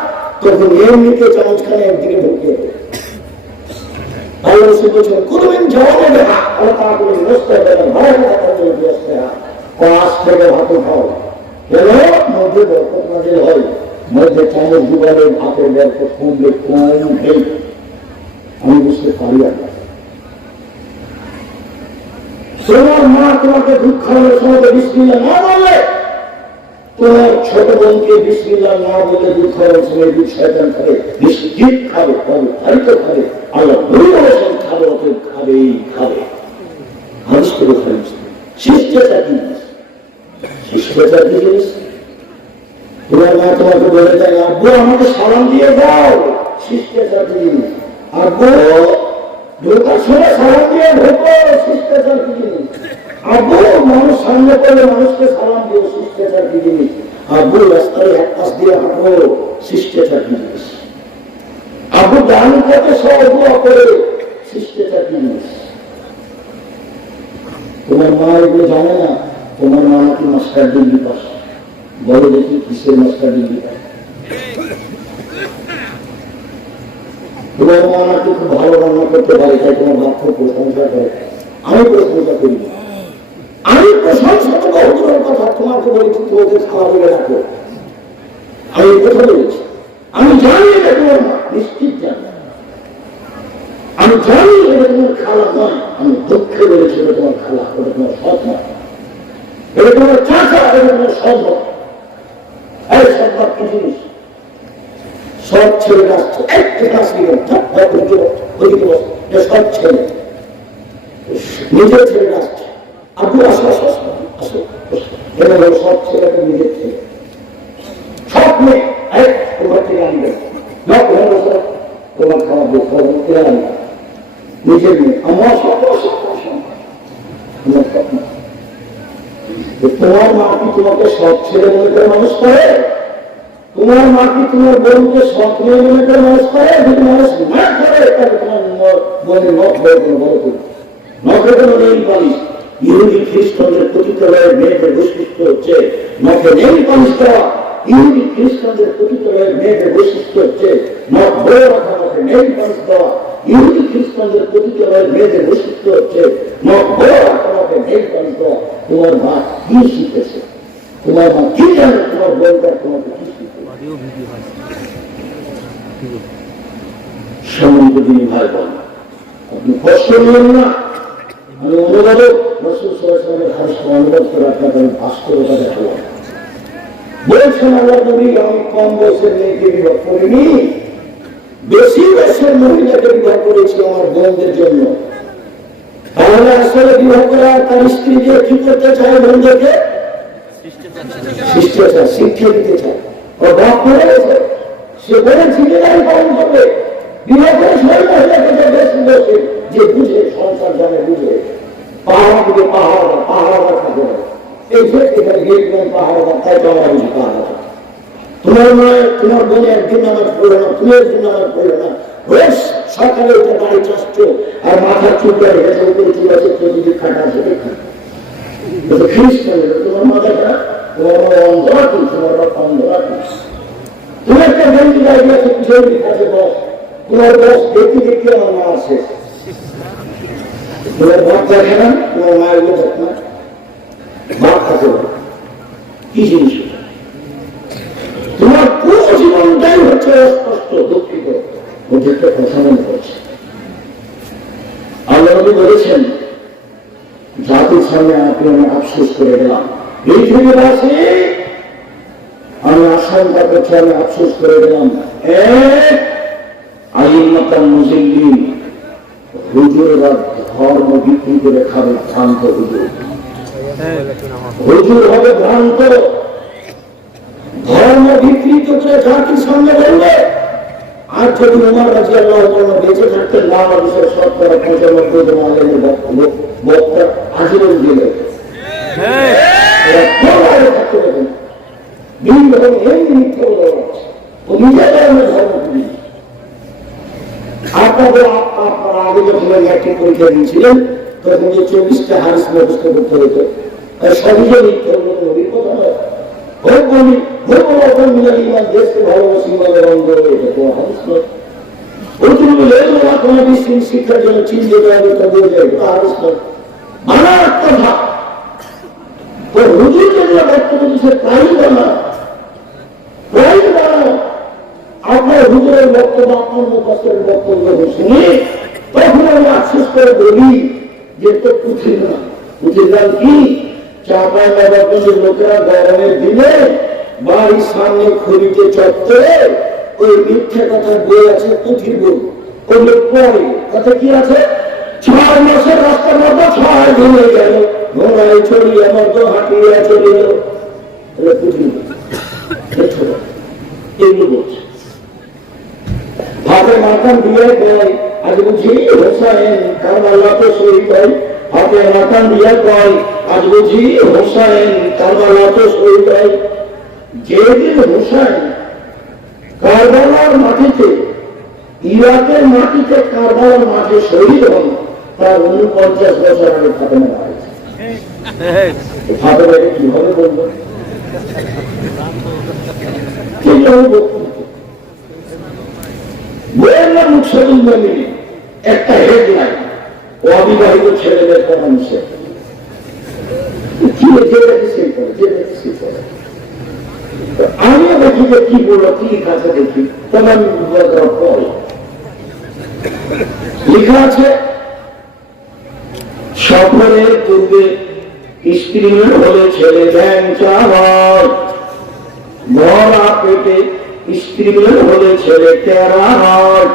তখন এমনিতে চামচখানে একদিকে ঢুকিয়ে দেবে। কোনদিন জবাবে দেখা ওরা তা করে নষ্ট হবে না, ভালো কথা বলে ব্যস্ত পাঁচ থেকে ভাত খাও কেন? মধ্যে বরকত নাজিল হয়, মধ্যে চামচ ডুবালে ভাতের বরকত কমবে, কম খেয়ে আমি বুঝতে পারি। তোমার মা তোমাকে দুধ খাওয়ানোর সময় বিসমিল্লাহ না বললে, তোমার ছোট বোনকে বিসমিল্লাহ না বলে দুধ খাওয়ানোর সময় দুধ শয়তান খাবে, নিশ্চিত খাবে, হয়তো খাবে। আল্লাহ নবী বলেছেন খাবে, ওকে খাবেই খাবে। হাদিস করে খাবে। শিষ্টাচার কি জিনিস? শিষ্টাচার কি জিনিস? তোমার মা তোমাকে বলে যায় আব্বু আমাকে সালাম দিয়ে দাও, শিষ্টাচার কি জিনিস? আব্বু ঢোকার সময় সালাম দিয়ে ঢোকো, শিষ্টাচার কি জিনিস? আব্বু মানুষ সামনে করলে মানুষকে সালাম দিও, শিষ্টাচার কি জিনিস? আব্বু রাস্তায় এক পাশ দিয়ে হাঁটো, শিষ্টাচার কি জিনিস? আব্বু দান করতে সহযোগিতা করে, শিষ্টাচার কি জিনিস? তোমার মা এগুলো জানে না। তোমার মা নাকি মাস্টার ডিগ্রি পাস, বলো দেখি কিসের মাস্টার ডিগ্রি পাস? তোমার মা নাকি খুব ভালো রান্না করতে পারে, তাই তোমার বাপ খুব প্রশংসা করে। আমি প্রশংসা করি, আমি প্রশংসা তো বহুদূরের কথা, তোমাকে বলেছি তোমাকে খাওয়া বলে রাখো। আমি কথা বলেছি, আমি জানি এটা তোমার মা, নিশ্চিত জানি। আমি জানি এটা তোমার খালা নয়, আমি দুঃখে বলেছি এটা তোমার খালা, ওটা তোমার সৎ নয়, এটা তোমার চাষা, এটা তোমার সম্ভব। এই সম্ভব কি জিনিস? সব ছেলে আসছে, একটা কাজ নিয়ে সব ছেলে নিজের ছেলে আসছে। আব্বু আসো আসো আসো, এবার সব ছেলেকে নিজের ছেলে, সব মেয়ে তোমার থেকে আনবে, তোমার খাওয়া বোধ কিনে আনবে, নিজের মেয়ে আমার তোমার মা কি তোমাকে সৎ ছেলে মনে করে মানুষ করে? তোমার মা কি তোমার বোনকে সৎ মেয়ে মনে করে মানুষ করে? যদি মানুষ না করে তাহলে তোমার বোনের নখ নখে কোনো নেই পালিশ। ইহুদি খ্রিস্টানদের পতিতালয়ের মেয়েদের বৈশিষ্ট্য হচ্ছে নখে নেই পালিশ দেওয়া। ইহুদি খ্রিস্টানদের পতিতালয়ের মেয়েদের বৈশিষ্ট্য হচ্ছে নখ বড় রাখা, নখে নেই পালিশ দেওয়া। ইহুদি খ্রিস্টানদের পতিতালয়ের মেয়েদের বৈশিষ্ট্য হচ্ছে নখ বড় রাখা, নখে নেই পালিশ দেওয়া। তোমার মা কি শিখেছে? তোমার মা কি জানে? তোমার বোনটা তোমাকে কি শিখেছে? সম্মানিত দিনী ভাই বোন, আপনি কষ্ট নিলেন না। আমি অনুবাদক রাসূল সাল্লাল্লাহু আলাইহি ওয়াসাল্লামের হাদিস অনুবাদ করে আপনাদের বাস্তবতা দেখাবো। বলছেন আল্লাহ নবী, আমি কম বয়সের মেয়েকে বিবাহ করিনি, বেশি বয়সের মহিলাকে বিবাহ করেছি আমার বোনদের জন্য। তাহলে আসলে বিবাহ করা তার স্ত্রী যে কি করতে চায়? বোনদেরকে শিষ্টাচার শিক্ষা দিতে চায়। ও বাপ করে গেছে, সে বলে জিম্মেদারি পালন করবে। বিবাহ করে সবাই মহিলাকে যে বেশি বসে যে বুঝে, সংসার জানে, বুঝে পাহাড় দিকে পাহাড় থাকে। এই যে এখানে গেটম্যান পাহাড়, তাই তো আমরা বুঝি পাহাড়। তোমার মায়ের তোমার বোনে একদিন নামাজ পড়ে না, তুমি একদিন নামাজ পড়ে না, রোজ সকালে উঠে বাড়ি চাচ্ছ আর মাথার চুলটা রেখেছে, উপরে চুল আছে, প্রতিদিন খাটা আছে। খ্রিস্টান তোমার মাথাটা তোমার অন্ধরাকি, তোমার অন্ধরাকি। তুমি একটা গেঞ্জি গাড়ি আছে, পিছনে কাছে বস, তোমার বস দেখতে দেখতে আমার মা আছে। তোমার বাপ দেখে না, তোমার মায়ের লোক দেখ না, বাপ থাকে কি জিনিস? তোমার পুরো জীবনটাই হচ্ছে অস্পষ্ট, দুঃখিত। মধ্যে একটা কথা মনে করছে, আল্লাহ নবী বলেছেন, জাতির সামনে আমি আফসোস করে গেলাম। এই থেকে আসে আমি আশঙ্কা করছি, আমি আফসোস করে গেলাম। আইম্মাতান মুজিল্লিন, হুজুররা ধর্ম বিক্রি করে খাবে, ভ্রান্ত হুজুর। হুজুর হবে ভ্রান্ত, ধর্ম বিক্রি করে জাতির সামনে বলবে। আর যদি ওমর রাদিয়াল্লাহু তাআলা বেঁচে থাকতেন, বাংলাদেশের 95% জন আলেমের বক্তা আজীবন জেলে থাকতে পারেন। বিভিন্ন এমনি মিথ্যা বলে ও নিজের ধর্মের ধর্ম করি। আপনাদের আপনারা আগে যখন একটি পরীক্ষা দিয়েছিলেন তখন যে 24টা হাদিস মুখস্থ করতে হতো, সবই যে মিথ্যা বলে নবীর কথা নয়। দেশকে ভালোবাসি বলে রঙ করে, এটা তো হাদিস নয়। শিক্ষার জন্য চীন যেতে হবে, তা দিয়ে যায়, এটা হাদিস নয়, মানার কথা। তো হুজুর যেগুলো বক্তব্য দিচ্ছে তাই বানা, তাই বানা। আপনার হুজুরের বক্তব্য, আপনার মুখস্থের বক্তব্য শুনে তখন আমি আফসোস করে বলি যে তো পুঁথির না। পুঁথির নাম কি? চাপায় নবাবগঞ্জের লোকেরা গরমের দিনে বাড়ির সামনে খড়িতে চত্বরে ওই মিথ্যে কথার বই আছে, পুঁথির বই, ওগুলো পড়ে। কথা কি আছে? 6 মাসের রাস্তার মতো 6 দিনে গেল, ঘোড়ায় চড়িয়ে মতো হাঁটিয়া চলিল। পুঁথির বই এগুলো বলছে। হাতে মাথান দিয়ে কয়, আজ বুঝি হোসাইন কারবালাতে শহীদ হয়। হাতে মাথান দিয়ে কয়, আজ বুঝি হোসাইন কারবালাতে শহীদ হয়। যেদিন হোসাইন কারবালার মাটিতে, ইরাকের মাটিতে কারবালার মাঠে শহীদ হন, তার 49 বছর আগে ফাতেমা মারা গেছে। ফাতেমাকে কিভাবে বলবো? একটা হেডলাইন, অবিবাহিত ছেলেদের পরামর্শে আমিও দেখি যে কি বললো, কি কাছে দেখি, তোমার পরে লেখা আছে, সফরের পূর্বে স্ত্রী হলে ছেলে ব্যাংচা হয়, মরা পেটে স্ত্রী হলে ছেলে তেরা হয়,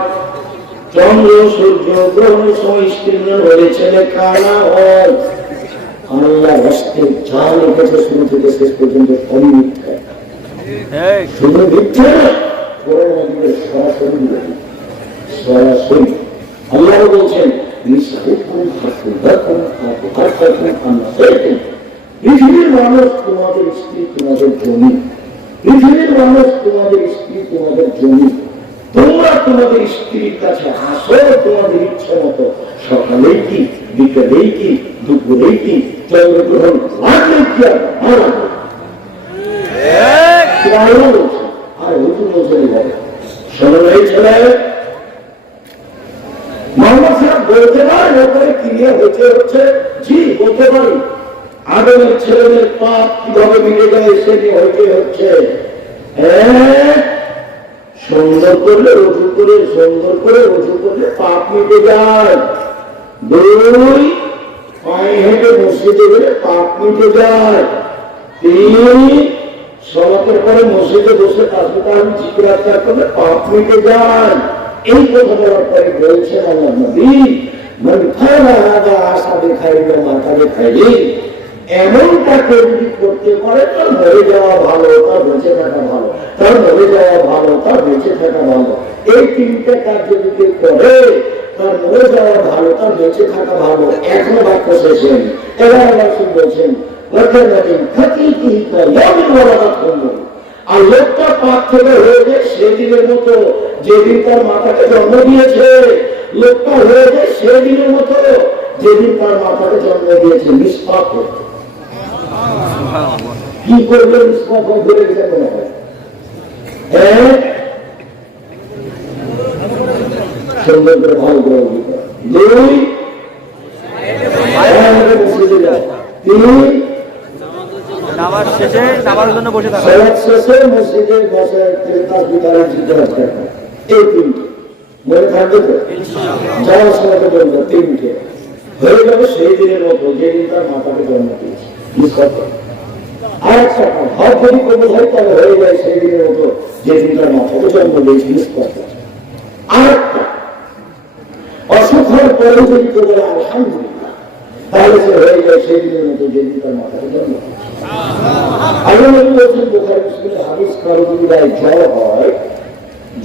চন্দ্র সূর্য গ্রহণ সময় স্ত্রী হলে ছেলে কানা হয়। আল্লাহ হস্তে যা লিখেছে শুরু থেকে শেষ পর্যন্ত সবই মিথ্যা। শুধু মিথ্যা না, সরাসরি সরাসরি আল্লাহ বলছেন পৃথিবীর মানুষ তোমাদের স্ত্রী, তোমাদের জমি। পৃথিবীর মানুষ তোমাদের স্ত্রী, তোমাদের জমি। তোমরা তোমাদের স্ত্রীর কাছে আসো তোমাদের ইচ্ছা মতো, সকালেই কি, বিকেলেই কি, দুপুরেই কি, চন্দ্রগ্রহণ লাগলেই কি আর আর হুজুর বলছেন শোনো এই ছেলে, মোহাম্মদ সাহেব বলতে পারেন ওপরে ক্লিয়ার হচ্ছে? জি বলতে পারি। আদমের ছেলেদের পাপ কিভাবে মিটে যায় সে নিয়ে হচ্ছে। সুন্দর করলে রজু করে, সুন্দর করে রজু করলে পাপ মিটে যায়। 2 পায়ে হেঁটে মসজিদে গেলে পাপ মিটে যায়। 3 সলাতের পরে মসজিদে বসে তাসবিহ জিকির আজকার করলে পাপ মিটে যায়। এই কথা বলার পরে বলছেন আল্লাহর নবী, মান খানা হাদা আশা দেখাইলে মাথা দেখাইলে, এমনটা কেউ যদি করতে পারে তার মরে যাওয়া ভালো, তার বেঁচে থাকা ভালো, তার মরে যাওয়া ভালো, তার বেঁচে থাকা ভালো। এই 3টে কাজ যদি কেউ করে তার মরে যাওয়া ভালো, তার বেঁচে থাকা ভালো। এখনো বাক্য শেষেন। এবার আল্লাহ বলছেন আর লোকটা পাপ থেকে হয়ে যায় সেদিনের মতো যেদিন তার মাতাকে জন্ম দিয়েছে। লোকটা হয়ে যায় সেদিনের মতো যেদিন তার মাতাকে জন্ম দিয়েছে। নিষ্পাপ কি করবে? নিষ্পাপ ধরে গেছে মনে হয়। সুন্দর করে ভালো করে 2 3 নামাজ শেষে নামাজের জন্য বসে থাকা, শেষে মসজিদে বসে তাসবিহ জিকির আজকার করা। এই 3টে মনে থাকবে তো? যাওয়ার সময় বলবো 3টে হয়ে যাবে সেই দিনের মতো যেদিন তার মাতাকে জন্ম দিয়েছে। আর একটা হক যদি কবুল হয় তাহলে হয়ে যায় সেই দিনের মতো যেদিন তার মাতাকে জন্ম দিয়েছে। আর একটা অসুখ হওয়ার পরে যদি কেউ বলে আলহামদুলিল্লাহ, তাহলে সে হয়ে যায় সেই দিনের মতো যেদিন তার মাতাকে জন্ম দিয়েছে। আগে নবী বলছেন বুখারী মুসলিমের হাদিস, কারো যদি গায়ে জ্বর হয়,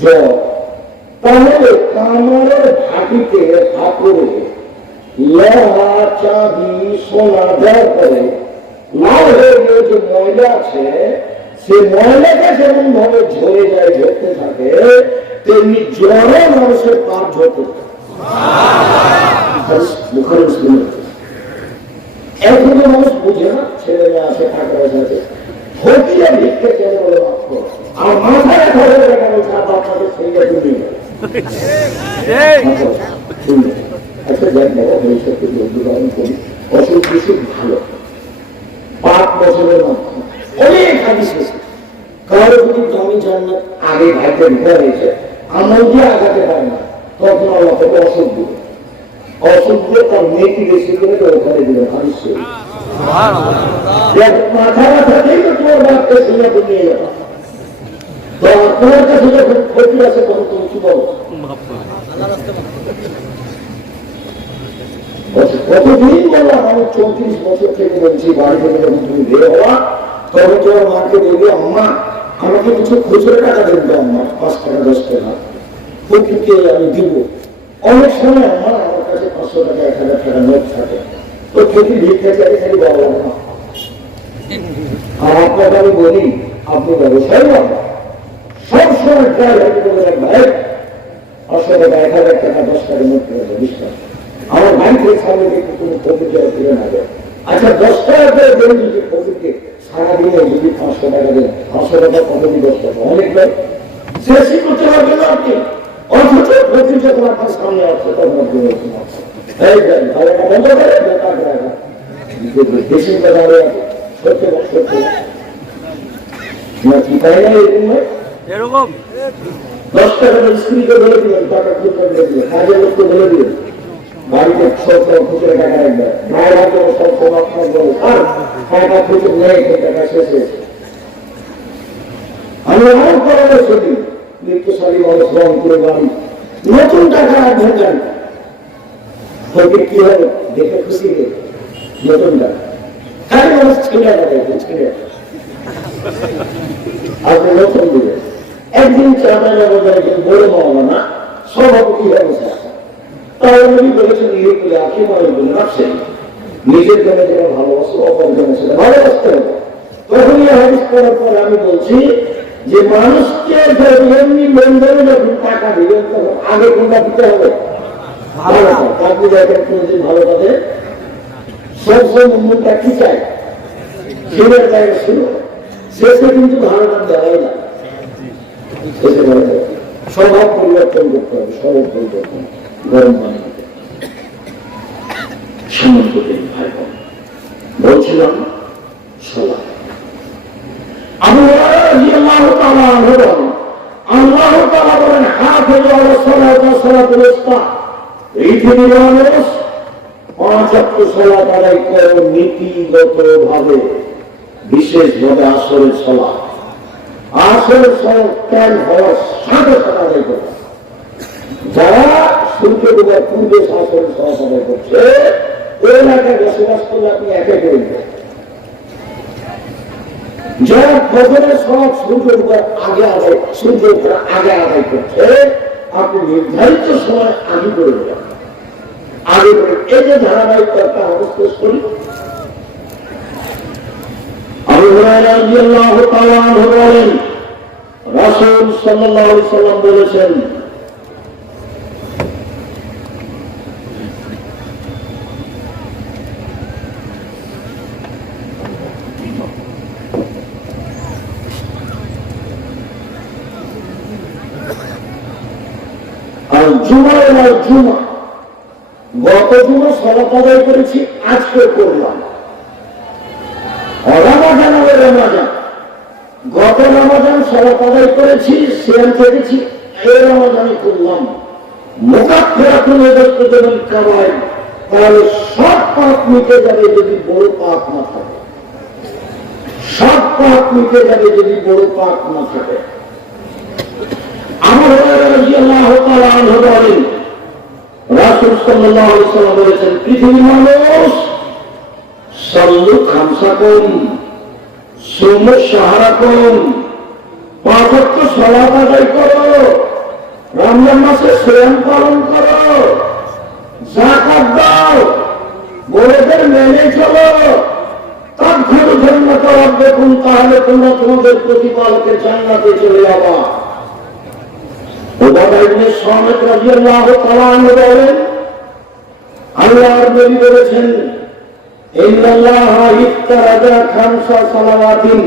জ্বর, তাহলে কামড়ের ঘাটিতে হাতুড়ে লোহা, চাঁদি, সোনা দেওয়ার পরে লাল হয়ে গিয়ে যে ময়লা আছে, সে ময়লাটা যেমন ভাবে ঝরে যায়, ঝরতে থাকে, তেমনি জ্বরে মানুষের পাপ ঝরতে থাকে। বুখারী মুসলিমের এখন মানুষ বুঝে না, ছেলে মেয়ে আছে, টাকা পয়সা আছে, ফকিরা ভিক্ষে কেন বলে মাত্র, আর মাথায় ধরে কেন ছাড়া আপনাকে সেইটা তুমি অসুখ বিসুখ ভালো 5 বছরের মাধ্যমে অনেক হাদিস আছে। কারো যদি দামি জান্নাত আগে ভাইকে ঢুকা হয়েছে, আমল দিয়ে আগাতে পারে না, তখন আল্লাহ তাকে অসুখ দিবে। অসুখ দিয়ে তার মেয়েকে বেশি করে ওখানে দিলেন হাদিস। মাথা মাথাতেই তো তোমার বাপকে শুনে নিয়ে যাবা, তো আপনার কাছে যখন ক্ষতি আছে তখন তুমি কি বলো? কতদিন বললাম, আমি 34 বছর থেকে বলছি, বাড়ি থেকে যখন তুমি বের হওয়া তখন তোমার মাকে বলবি, আম্মা আমাকে কিছু খুচরো টাকা দেবে, আম্মা 5 টাকা 10 টাকা ফকিরকে আমি দিব। অনেক সময় আম্মা আমার কাছে 500 টাকা 1000 টাকা নোট থাকে, তো ফকির ভিক্ষা চাইলে খালি বলা না। আর আপনাকে আমি বলি, আপনি ব্যবসায়ী না, সবসময় ট্রাই হাতে বলে ভাই 500 টাকা 1000 টাকা 10 টাকা নোট করে দেবে, বিশ্বাস আমার ব্যাংকের সামনে দেখে কোনো ফকির যারা ফিরে না দেয়। আচ্ছা 10 টাকা করে দেবেন যদি ফকিরকে সারাদিনে যদি 500 টাকা দেন, 500 টাকা কত দিন 10 টাকা অনেক নয়, শেষই করতে পারবেন না আপনি। অথচ ফকির যখন আপনার সামনে আসছে তখন আপনি বন্ধ করে বেশি দাঁড়িয়ে আছে, সত্য সত্য কি তাই না? এরকম 10 টাকা স্ত্রীকে বলে দিলেন, টাকা খুচরা বলে দিলেন, কাজের লোককে বলে দিলেন, বাড়িতে সব খুচরা টাকা রাখবেন, মায়ের হাতে সব আপনার বলে আর টাকা খুচরা নেই, টাকা শেষ হয়েছে। আমি আমার পরামর্শ দিই, মৃত্যুশালী মানুষ রং করে বাড়ি নতুন টাকা রাখবেন, জানি ফকির কি হবে দেখে খুশি হয়ে নতুন টাকা খালি মানুষ ছেলে ছেলে আপনি নতুন দিবেন। একদিন চাঁদা বড় মাওলানা সভাপতি ব্যবস্থা তাহলে উনি বলেছেন ইউরোপে আঁকি মানুষ বলে রাখছেন নিজের জন্য যেন ভালোবাসো অপর জন্য সেটা ভালোবাসতে হবে। তখনই হাদিস করার পরে আমি বলছি যে মানুষকে এমনি লেনদেনে যখন টাকা দিবেন তখন আগে কোনটা দিতে হবে ভালোটা। আপনি দেখেন কোনদিন ভালো কাজে সবসময় মনটা কি চাই সেটার জায়গা ছিল শেষে কিন্তু ভালোটা দেওয়াই না। স্বভাব পরিবর্তন করতে হবে, স্বভাব পরিবর্তন গরম পানি সামন্ত ভাই বোন বলছিলাম সবাই আল্লাহ তাআলা বলেন হাফিজু আলা সালাতি ওয়া সালাতুল উসতা, পৃথিবীর মানুষ 5 ওয়াক্ত সালাত আদায় করো নীতিগতভাবে, বিশেষভাবে আসরের সালাত। আসরের সালাত টাইম হওয়ার সাথে সাথে আদায় করো। যারা সূর্য ডোবার পূর্বে আসরের সালাত আদায় করছে ওই এলাকায় বসবাস করলে আপনি একে করবেন। যারা ফজরের সালাত সূর্য ডোবার আগে আদায় সূর্য ওঠার আগে আদায় করছে আপনি নির্ধারিত সময় আগে করে দেবেন। আগে করে এই যে ধারাবাহিকতা একটা অবস্থা করি। আবু হুরায়রা রাদিয়াল্লাহু তাআলা আনহু বলেন রাসূল সাল্লাল্লাহু আলাইহি সাল্লাম বলেছেন গত জুমা সালাত আদায় করেছি, আজকে করলাম। রমাজান আর রমাজান, গত রমাজান সালাত আদায় করেছি, সিয়াম করেছি, এই রমাজানে করলাম। মুকাফফিরাতুন লিল কাবায়ের, তাহলে সব পাপ মিটে যাবে যদি বড় পাপ না থাকে। সব পাপ মিটে যাবে যদি বড় পাপ না থাকে। আবু হুরায়রা রাদিয়াল্লাহু তাআলা আনহু বলেন রাসূল সাল্লাল্লাহু আলাইহি ওয়াসাল্লাম বলেছেন পৃথিবীর মানুষ সাল্লু খামসাকুম সুমু শাহরাকুম, 5 ওয়াক্ত সালাত আদায় করো, রমজান মাসে সিয়াম পালন করো, যাকাত দাও, বড়দের মেনে চলো, তাদখুলু জান্নাত রাব্বিকুম, তাহলে তোমরা তোমাদের প্রতিপালকের জান্নাতে চলে যাবা। উবাদা ইবনে সামিত রাদিয়াল্লাহু তাআলা আনহু বলেন আল্লাহর নবী বলেছেন ইন্নাল্লাহা ইফতারাদা খামসা সালাওয়াতিন,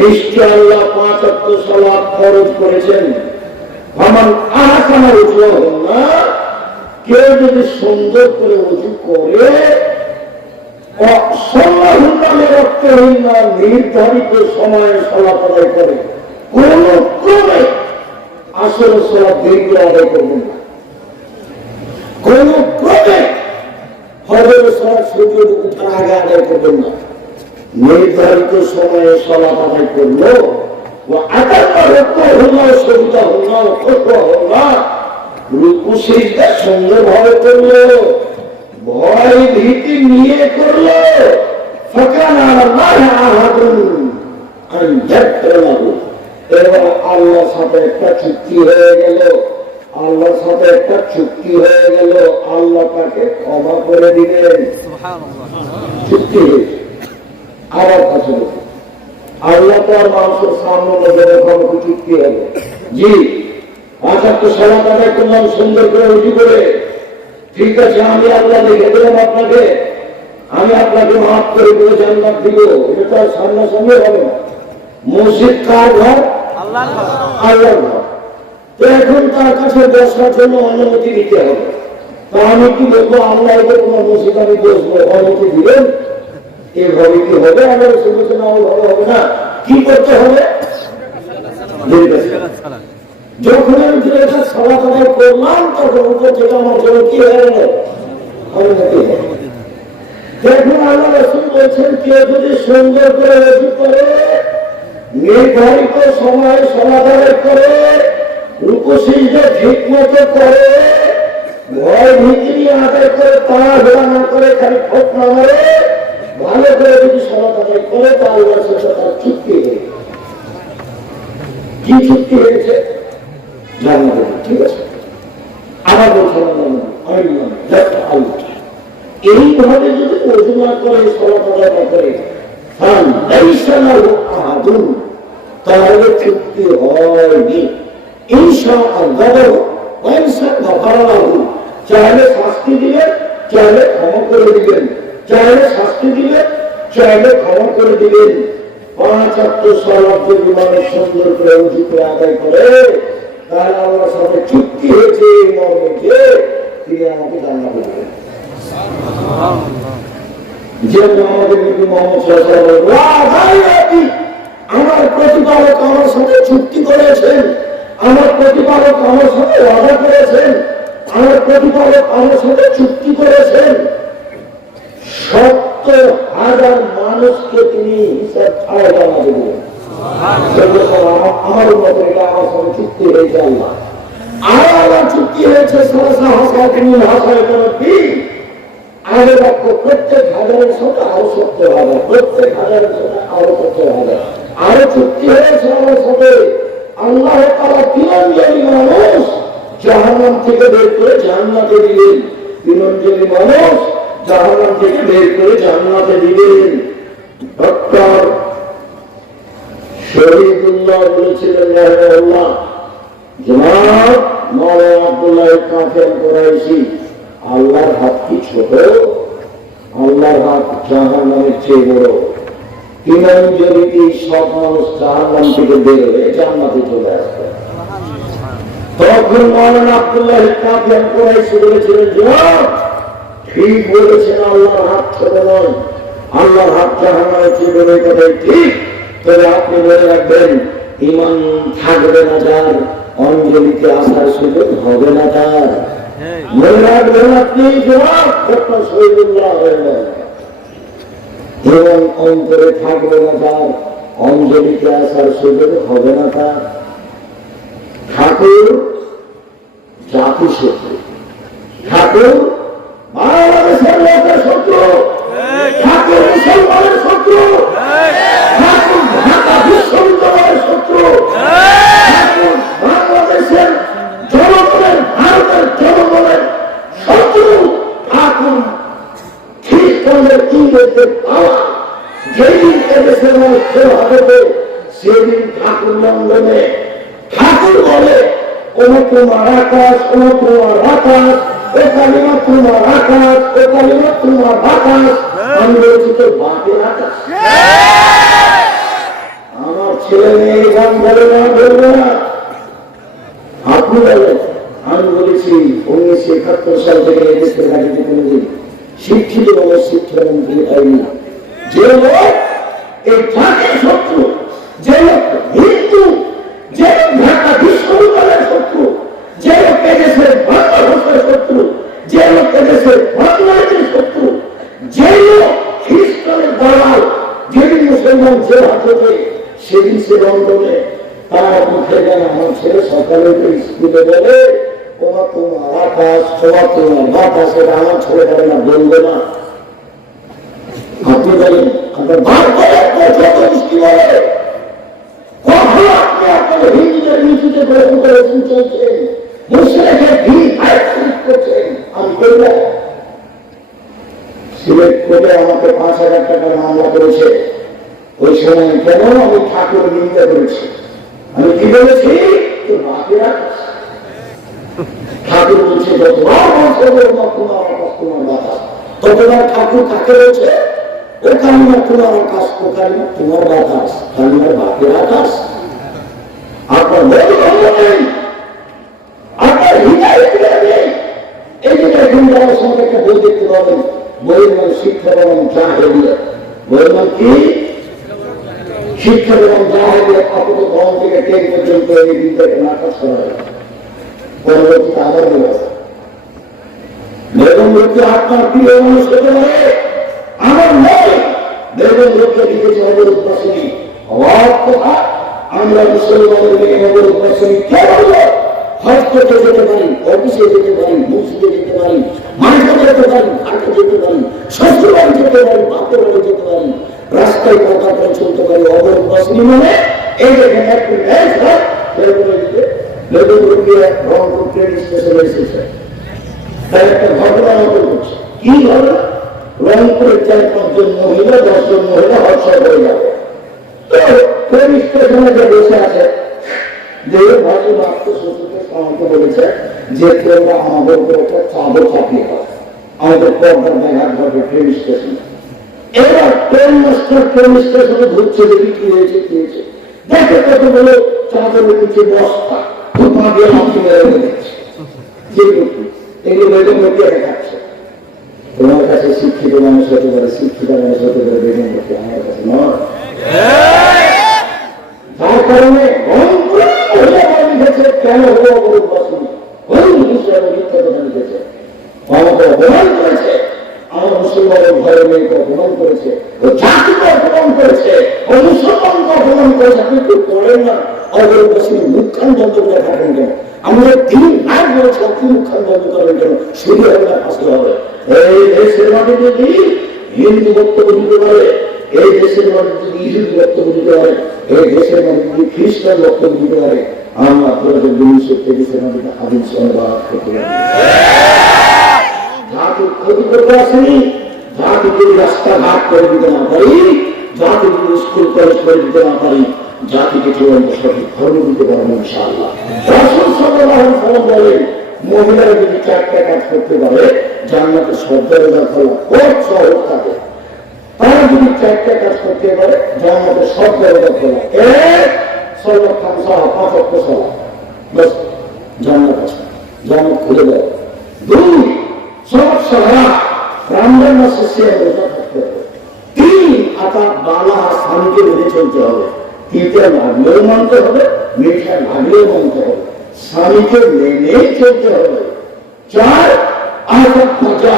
নিশ্চয় আল্লাহ 5 ওয়াক্ত সালাত ফরজ করেছেন। ফামান আহসানা উজুহুন্না, কেউ যদি সুন্দর করে ওযু করে ও সাল্লাহুন্না লিওয়াক্তিহিন্না, নির্ধারিত সময়ে সালাত আদায় করে, কোন ক্রমে আসরের সালাত দেরি করে আদায় করবেন না, কোন ক্রমে ফজরের সালাত সূর্য ওঠার আগে আদায় করবেন না, নির্ধারিত সময়ে সালাত আদায় করলো। সুন্দরভাবে করলো, ভয় ভীতি নিয়ে করলো, এবার আল্লাহর সাথে একটা চুক্তি হয়ে গেল, আল্লাহর সাথে একটা চুক্তি হয়ে গেল, আল্লাহ তাকে ক্ষমা করে দিলেন। চুক্তি হয়েছে। আবার কাছে আল্লাহ তো আর মানুষের সামনে নজরে ক্ষমা চুক্তি হবে। জি, 5 ওয়াক্ত সালাত আদায় করলাম সুন্দর করে উঠি করে, ঠিক আছে আমি আল্লাহ লিখে দিলাম আপনাকে, আমি আপনাকে মাফ করে দিয়ে জান্নাত দিব, এটা তো আর সামনাসামনি হবে না। মসজিদ কার ঘর? আল্লাহর ঘর। তো এখন তার কাছে বসার জন্য অনুমতি দিতে হবে। তা আমি কি বলবো আল্লাহ তোমার মসজিদ আমি বসবো, অনুমতি দিবেন? এভাবে কি হবে? আমার শুনেছে না ওইভাবে হবে না। কি করতে হবে? যখন আমি যেটা সালাত আদায় করলাম তখন উপর থেকে আমার জন্য কি হয়ে গেল? অনুমতি। দেখুন আল্লাহ রাসূল বলছেন কেউ যদি সুন্দর করে ওযু করে, নির্ধারিত সময়ে সালাত আদায় করে, রুকু সিজদা ঠিকমতো করে, ভয় ভীতি নিয়ে আদায় করে, তাড়াহুড়া না করে, খালি ঠোঁট না মারে, ভালো করে যদি সালাত আদায় করে, তা আল্লাহর সাথে তার চুক্তি হয়ে। কি চুক্তি হয়েছে? জান্নাত। ঠিক আছে। আবার বলছিলাম এইভাবে যদি ওযু না করে সালাত আদায় না করে তাহলে চুক্তি হয়নি। ইনশাআল্লাহ চাইলে শাস্তি দিবেন, চাইলে ক্ষমা করে দিবেন, চাইলে শাস্তি দিবেন, চাইলে ক্ষমা করে দিবেন। 5 ওয়াক্ত সালাত যদি মানুষ সুন্দর করে ওযু করে আদায় করে তাহলে আল্লাহর সাথে চুক্তি হয়েছে এই মর্মে যে তিনি আমাকে জান্নাতে দিবেন। যেমন আমাদের নবী মুহাম্মদ সাল্লাল্লাহু আলাইহি ওয়াসাল্লাম আমার প্রতিপালক আমার সাথে চুক্তি করেছেন, আমার প্রতিপালক আমার সাথে ওয়াদা করেছেন, আমার প্রতিপালক আমার সাথে চুক্তি করেছেন 70,000 মানুষকে তিনি হিসাব ছাড়া জানা দেবেন। আমার মতো এটা আমার সাথে চুক্তি হয়েছে আল্লাহ। আর আল্লাহ চুক্তি হয়েছে আগের বাক্য প্রত্যেক হাজারের সাথে আরো 70,000, প্রত্যেক হাজারের সাথে আরো 70,000 আরো চুক্তি হয়েছে আমার সাথে। আল্লাহ তাআলা তিনজনই মানুষ জাহান্নাম থেকে বের করে জান্নাতে দিলেন, তিনজনই মানুষ জাহান্নাম থেকে বের করে জান্নাতে দিলেন। ডক্টর শহীদুল্লাহ বলেছিলেন রাহিমাহুল্লাহ, জনাব মাওলানা আব্দুল্লাহ কাফের কুরাইশি, আল্লাহর হাত কি ছোট? আল্লাহর হাত জাহান্নামের চেয়ে বড়। ইমান যদি সব মানুষ জাহান্নাম থেকে বের হয়ে জান্নাতে চলে আসবে, তখন মাওলানা আব্দুল্লাহ কাফের কুরাইশি বলেছিলেন, জনাব ঠিক বলেছেন, আল্লাহর হাত ছোট নয়, আল্লাহর হাত জাহান্নামের চেয়ে বড়, কথাই ঠিক। তবে আপনি মনে রাখবেন, ইমান থাকবে না যার, অঞ্জলিতে আসার সুযোগ হবে না তার। মনে রাখবেন আপনি জনাব ডক্টর শহীদুল্লাহ, এবং অন্তরে থাকবে না যার, অঞ্জলিতে আসার সুযোগ হবে না তার। ঠাকুর জাতি শত্রু, ঠাকুর বাংলাদেশের লোকের শত্রু, ঠাকুর মুসলমানের শত্রু, ঠাকুর ঢাকা বিশ্ববিদ্যালয়ের শত্রু, ঠাকুর বাংলাদেশের জনগণের, ভারতের জনগণের শত্রু। ঠাকুর ঠিক করলেন ইংরেজদের পাওয়া যেদিন এদেশের মানুষ হবে সেদিন ঠাকুর লন্ডনে ঠাকুর বলে, ও তোমার আকাশ, ও তোমার বাতাস, ও কালিমা তোমার আকাশ, ও কালিমা তোমার বাতাস। আমি বলছি তো বাপের আকাশ। আমার ছেলে মেয়ে গান বলে না, বলবে না, আপনি বলেন। আমি বলেছি 1971 সাল থেকে এদেশের গাড়িতে কোনোদিন শিক্ষিত বলে শিক্ষামন্ত্রী হয়নি। যে লোক এই জাতির শত্রু, যে লোক হিন্দু, যে লোক ঢাকা বিশ্ববিদ্যালয়ের শত্রু, যে লোক এদেশের বাংলা ভাষার শত্রু, যে লোক এদেশের বাংলাদেশের শত্রু, যে লোক খ্রিস্টানের দালাল, যেদিন মুসলমান যে হাতে সেদিন সে লন্ডনে তার মুখে যেন আমার ছেলে সকালে স্কুলে বলে, তোমার তোমার আকাশ, তোমার তোমার বাতাস, এটা আমার ছেলে বলে না, বলবে না। আপনি বলেন, আপনার বাপ বলে দৃষ্টি বলে, কখন আপনি আপনাদের হিন্দুদের নীতিতে গ্রহণ করে চলছেন, মুসলিমদের ভিড় করছেন। আমি বললাম সিলেট কোর্টে আমাকে 5,000 টাকার মামলা করেছে। ওই সময় কেন আমি ঠাকুর নিন্দা করেছি? আমি কি বলেছি? তোর বাপের আকাশ। ঠাকুর বলছে ততবার ঠাকুর কাকে বলছে? ও কালিমা তোমার আকাশ, ও কালিমা তোমার বাতাস, কালিমার বাপের আকাশ। আপনার নেই, আপনার হৃদয় নেই। এই যে এখন যাওয়ার সঙ্গে একটা বই দেখতে পাবেন, বইয়ের নাম শিক্ষা এবং জাহেলিয়া। বইয়ের নাম কি? শিক্ষা এবং জাহেলিয়া। আপাতত গণ থেকে 10 পর্যন্ত এই বিদ্যাকে নাটক করা হয়। পরবর্তীতে আবার ব্যবস্থা বেগম লোককে আপনার প্রিয় মানুষ হতে পারে, আমার নয়। বেগম লোককে লিখেছে অবরোধ বাসনী। অবাক কথা, আমরা মুসলমানের মেয়ে অবরোধ বাসনী কে বলল? হজ করতে যেতে পারি, অফিসে যেতে পারি, মসজিদে যেতে পারি, মাঠে যেতে পারি, ঘাটে যেতে পারি, শ্বশুর বাড়ি যেতে পারি, বাপের বাড়ি যেতে পারি, রাস্তায় কথা করে চলতে পারি। অবরোধ বাসনী মানে এই দেখেন একটু বেগম রোগী রংপুর ট্রেন স্টেশনে এসেছে, তাই একটা ঘটনা মতো করছে। কি হবে? রংপুরের 4-5 জন মহিলা, 10 জন মহিলা হর্ষা করে যাবে। তো ট্রেন স্টেশনে যে বসে আছে, যে ভাষী মাত্র শ্বশুরকে আমাকে বলেছে যে তোমরা আমাদের উপর একটা চাদর চাপিয়ে দাও, আমাদের পর্দার ব্যাঘাত ঘটবে ট্রেন স্টেশনে। এবার ট্রেন মাস্টার ট্রেন স্টেশনে ঘুরছে, দেখি কি হয়েছে কি হয়েছে, দেখে কতগুলো চাদরের নিচে বস্তা ধোপা দিয়ে মাটি মেরে দিচ্ছে। এগুলো বেগম মেটিয়ে দেখাচ্ছে। তোমার কাছে শিক্ষিত মানুষ হতে পারে, শিক্ষিত মানুষ হতে পারে, বেগম মেটি আমার কাছে নয়। যার কারণে লিখেছে কেন হলো অবরোধ বাসনী, মিথ্যা কথা লিখেছে, আমাকে অপমান করেছে, আমার মুসলমানের ভয়ে মেয়েকে অপমান করেছে, ও জাতিকে অপমান করেছে, ও মুসলমানকে অপমান করেছে। আপনি কেউ করেন না অবরোধ বাসনী, মুখখান বন্ধ করে থাকেন কেন? আমরা 3 লাখ বলেছি, আপনি মুখখান বন্ধ করেন কেন? শুরু হবে না ফাঁসতে হবে। এই দেশের মাটি যদি হিন্দু বক্তব্য দিতে পারে, এই দেশের মাটি যদি ইহুদি বক্তব্য দিতে পারে, এই দেশের মাটি যদি খ্রিস্টান বক্তব্য দিতে পারে, আমরা 2023 মাটিতে আদিম সংবাদ করতে পারি। জাতির ক্ষতি করতে আসেনি, জাতিকে রাস্তাঘাট করে দিতে না পারি, জাতিকে স্কুল কলেজ করে দিতে না পারি, জাতিকে চূড়ান্ত সঠিক ধর্ম দিতে পারবো ইনশাআল্লাহ। রাসূল সাল্লাল্লাহু আলাইহি ওয়াসাল্লাম বলেন, মহিলারা যদি 4টা কাজ করতে পারে, জান্নাতে সব দরজা খোলা, খুব সহজ থাকে। তারা যদি 4টা কাজ করতে পারে, জান্নাতে সব দরজা খোলা। 1 সালাত 5 ওয়াক্ত সালাত, বাস জান্নাত আছে, জান্নাত খুলে দেয়। 2 সব সালাত রমজান মাসে সিয়াম রোজা থাকতে হবে। 3 আতা বালা স্বামীকে মেনে চলতে হবে, তিনটা লাগলেও মানতে হবে, মিঠা লাগলেও মানতে হবে, স্বামীকে মেনে চলতে হবে। 4 আতা পূজা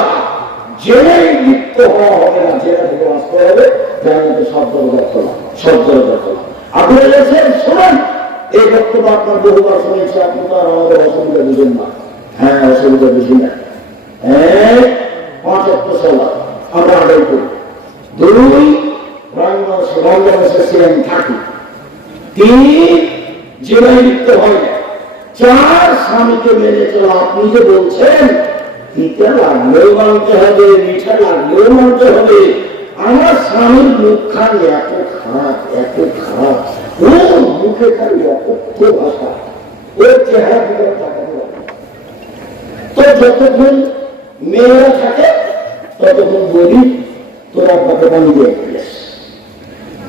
জেনেই লিপ্ত হওয়া হবে না, জেনে থেকে আসতে হবে, জান্নাতে সব দরজা খোলা, সব দরজা খোলা। আপনি বলেছেন শোনেন, এই বক্তব্য আপনার বহুবার শুনেছি, আপনি তো আর আমাদের অসুবিধা বুঝেন না। হ্যাঁ, অসুবিধা বুঝি না। 5 ওয়াক্ত সালাত আমরা আদায় করি। 2 রমজান মাসে সিয়াম থাকি। 3 জেনায় লিপ্ত হয় না। 4 স্বামীকে মেনে চলা। আপনি যে বলছেন তিতা লাগলেও মানতে হবে, মিঠা লাগলেও মানতে হবে, আমার স্বামীর মুখখান এত খারাপ, এত খারাপ, ও মুখে খালি অকথ্য ভাষা, ওর চেহারা দিকে তাকাতে হবে। তো যতক্ষণ মেয়েরা থাকে ততক্ষণ বলি তোরা বাপে পানি দিয়ে দিস,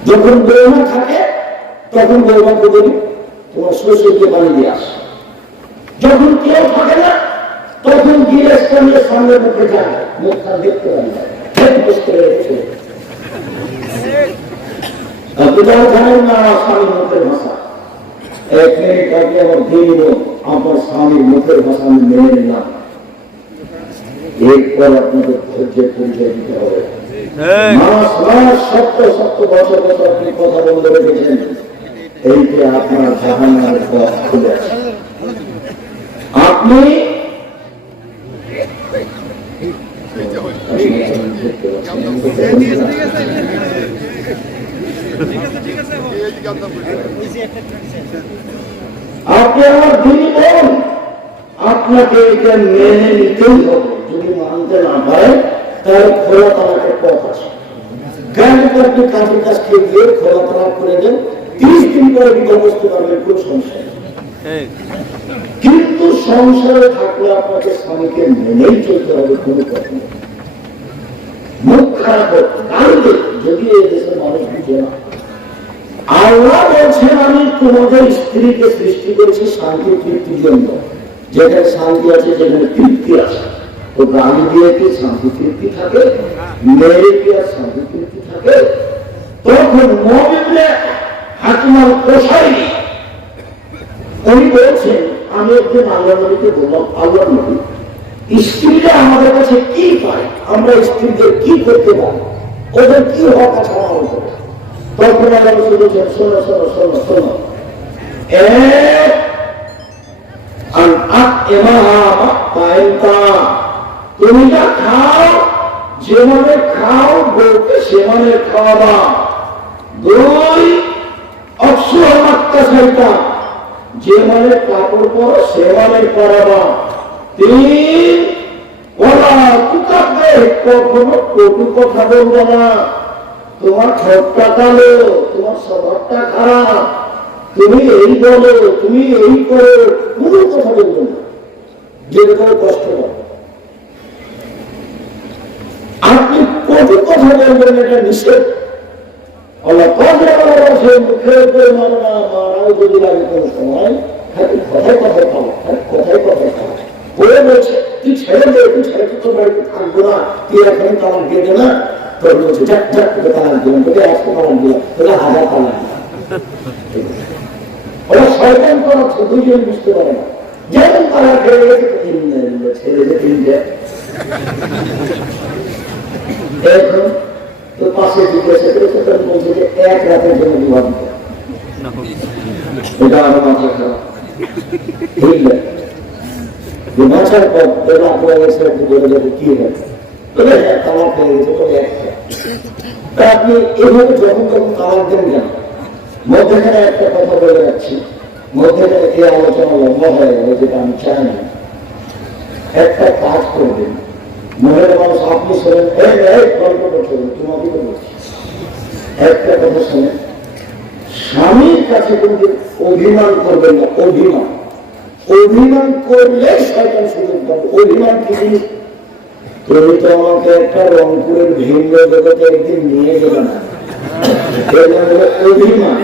যখন বৌমা থাকে তখন বৌমাকে বলি তোমার শ্বশুরকে পানি দিয়ে আস, যখন কেউ থাকে না তখন গিয়েস্তা নিয়ে সামনে মুখে যায়, মুখটা দেখতে পারি না, আপনি তো জানেন না আমার স্বামীর মুখের ভাষা। 1 মিনিট আগে আমার দিন আমার স্বামীর মুখের ভাষা আমি মেনে নিলাম, এরপর আপনাদের ধৈর্যের পরিচয় দিতে হবে। মাস মাস সত্য সত্য বছর বছর আপনি কথা বন্ধ রেখেছেন, এইতে আপনার জাহান্নামের পথ খুলে আছে। আপনি আমার দিনই বলুন, আপনাকে এটা মেনে নিতেই হবে। যদি মানতে না পারেন তাহলে খোলা তালাকের পথ আছে। আপনি কাজের কাজ খেয়ে গিয়ে খোলা তালাক করে দেন, 30 দিন পরে বিবাহস্থ পারবেন, কোন সমস্যা নেই। কিন্তু সংসারে থাকলে আপনাকে স্বামীকে মেনেই চলতে হবে, কোনো কথা নেই। মুখ খারাপ হোক, কারণ যদি এই দেশের মানুষ বুঝে না, আল্লাহ বলছেন আমি তোমাদের স্ত্রীকে সৃষ্টি করেছি শান্তি তৃপ্তির জন্য। যেখানে শান্তি আছে, যেখানে তৃপ্তি আছে, তো গালি দিয়ে কি শান্তি তৃপ্তি থাকে? মেরে কি আর শান্তি তৃপ্তি থাকে? তখন মুমিনে হাকিমাল কোসাইরি উনি বলছেন, আমি একদিন আল্লাহ নবীকে বললাম, আল্লাহ নবী স্ত্রীরা আমাদের কাছে কি পায়, আমরা স্ত্রীদের কি করতে পারি, ওদের কি হক আছে আমার উপরে? তখন আল্লাহ নবী বলছেন, শোনো শোনো শোনো শোনো, তুমি যা খাও, যেভাবে খাও বউকে সেভাবে খাওয়াবা। 2 অক্ষরমাত্রা, যে মানে কাপড় পরো সে মানে পরাবা। 3 আমাকে কখনো কটু কথা বলবো না, তোমার ঠোঁটটা কালো, তোমার স্বভাবটা খারাপ, তুমি এই বলো, তুমি এই করো, কোনো কথা বলবো না, যেটা করে কষ্ট পাবো। আপনি কটু কথা বলবেন, এটা নিষেধ। আল্লাহ মুখের উপরে মারো না, মারাও যদি লাগে কোনো সময়, কথায় কথায় খাও, কথায় কথায় খাও। বলে বলছে তুই ছেড়ে দে, তুই ছেড়ে তো বাড়িতে থাকবো না, তুই এখন তালাক দিয়ে দে না। তোর বলছে যাক যাক তোকে তালাক দিলাম, তোকে 100 তালাক দিলাম, তোকে 1000 তালাক দিলাম। ওরা শয়তান করাচ্ছে, দুইজন বুঝতে পারে না। যেমন তালাক হয়ে গেছে ছেড়ে যে 3টে, এখন তো পাশে জিজ্ঞাসা করেছে, তখন বলছে যে 1 রাতের জন্য বিবাহ দিতে। এটা আমার মাথা খারাপ, ঠিক না? যে মাথার পর রাত হয়ে গেছে, একটু বলে যাবে কি হয়, তবে তালাক হয়ে গেছে, তবে একটা। তা আপনি এভাবে যখন তখন তালাক দেন কেন? মধ্যখানে একটা কথা বলে যাচ্ছি, মধ্যখানে এই আলোচনা লম্বা হয়ে গেল, যেটা আমি চাই না। একটা কাজ করবেন, মহিলা মানুষ আপনি শোনেন, গল্প করতে হবে, তোমাকে তো বলছি, একটা কথা শোনেন, স্বামীর কাছে কিন্তু অভিমান করবেন না। অভিমান অভিমান করলে শয়তান সুযোগ পাবে। অভিমান কি জিনিস? তুমি তো আমাকে একটা রংপুরের ভিন্ন জগতে একদিন নিয়ে গেলে না, অভিমান।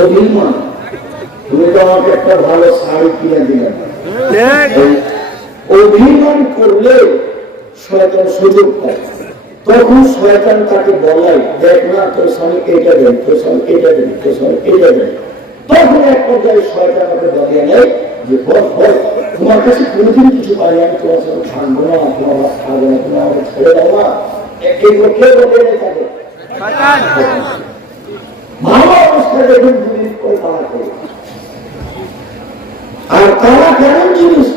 অভিমান, তুমি তো আমাকে একটা ভালো শাড়ি কিনে দিলে না। অভিমান করলে শয়তান সুযোগ পায়। তখন শয়তান তাকে বলাই, দেখ না তোর স্বামী এটা দেন, তোর স্বামী এটা দেন, তোর স্বামী এটা দেন। তখন এক পর্যায়ে শয়তান আমাকে বলিয়ে নেয় যে বল বল, তোমার কাছে কোনোদিন কিছু পাই, আমি তোমার সাথে থাকবো না, তোমার ভাত খাবো না, তুমি আমাকে ছেড়ে দাও না। এগুলো কে বলে নেই তাকে? ভালো অবস্থায় দেখুন 2 দিন করে তারা করে। আর তারা কেমন জিনিস?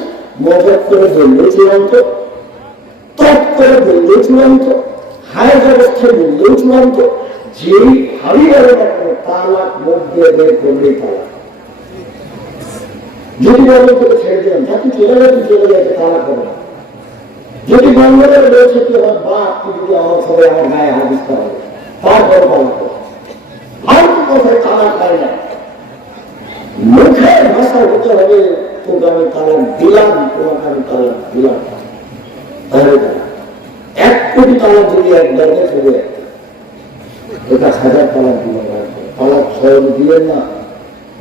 মজা করে বললে চূড়ান্ত, তপ করে বললে চূড়ান্ত, হায় অবস্থায় বললেও চূড়ান্ত, যেই ভাবি বলে না কেন তালাক মুখ দিয়ে বের করলেই তালাক। যদি বলেন তোকে ছেড়ে দিলাম, যাতে চলে যাবে চলে যাবে, তালাক হবে না। যদি বাংলাদেশ রয়েছে কি আমার বাপ, তুই যদি আমার সবাই আমার গায়ে হাত দিতে হবে, তারপর তালাক হবে। আর কি কথায় তালাক হয় না, মুখের ভাষা হতে হবে তোকে আমি তালাক দিলাম, তোমাকে আমি তালাক দিলাম, তাহলে 1 কোটি তালাক যদি একবার চলে, এটা 1000 তালাক দিলেন। তালাক সহজ দিলেন না,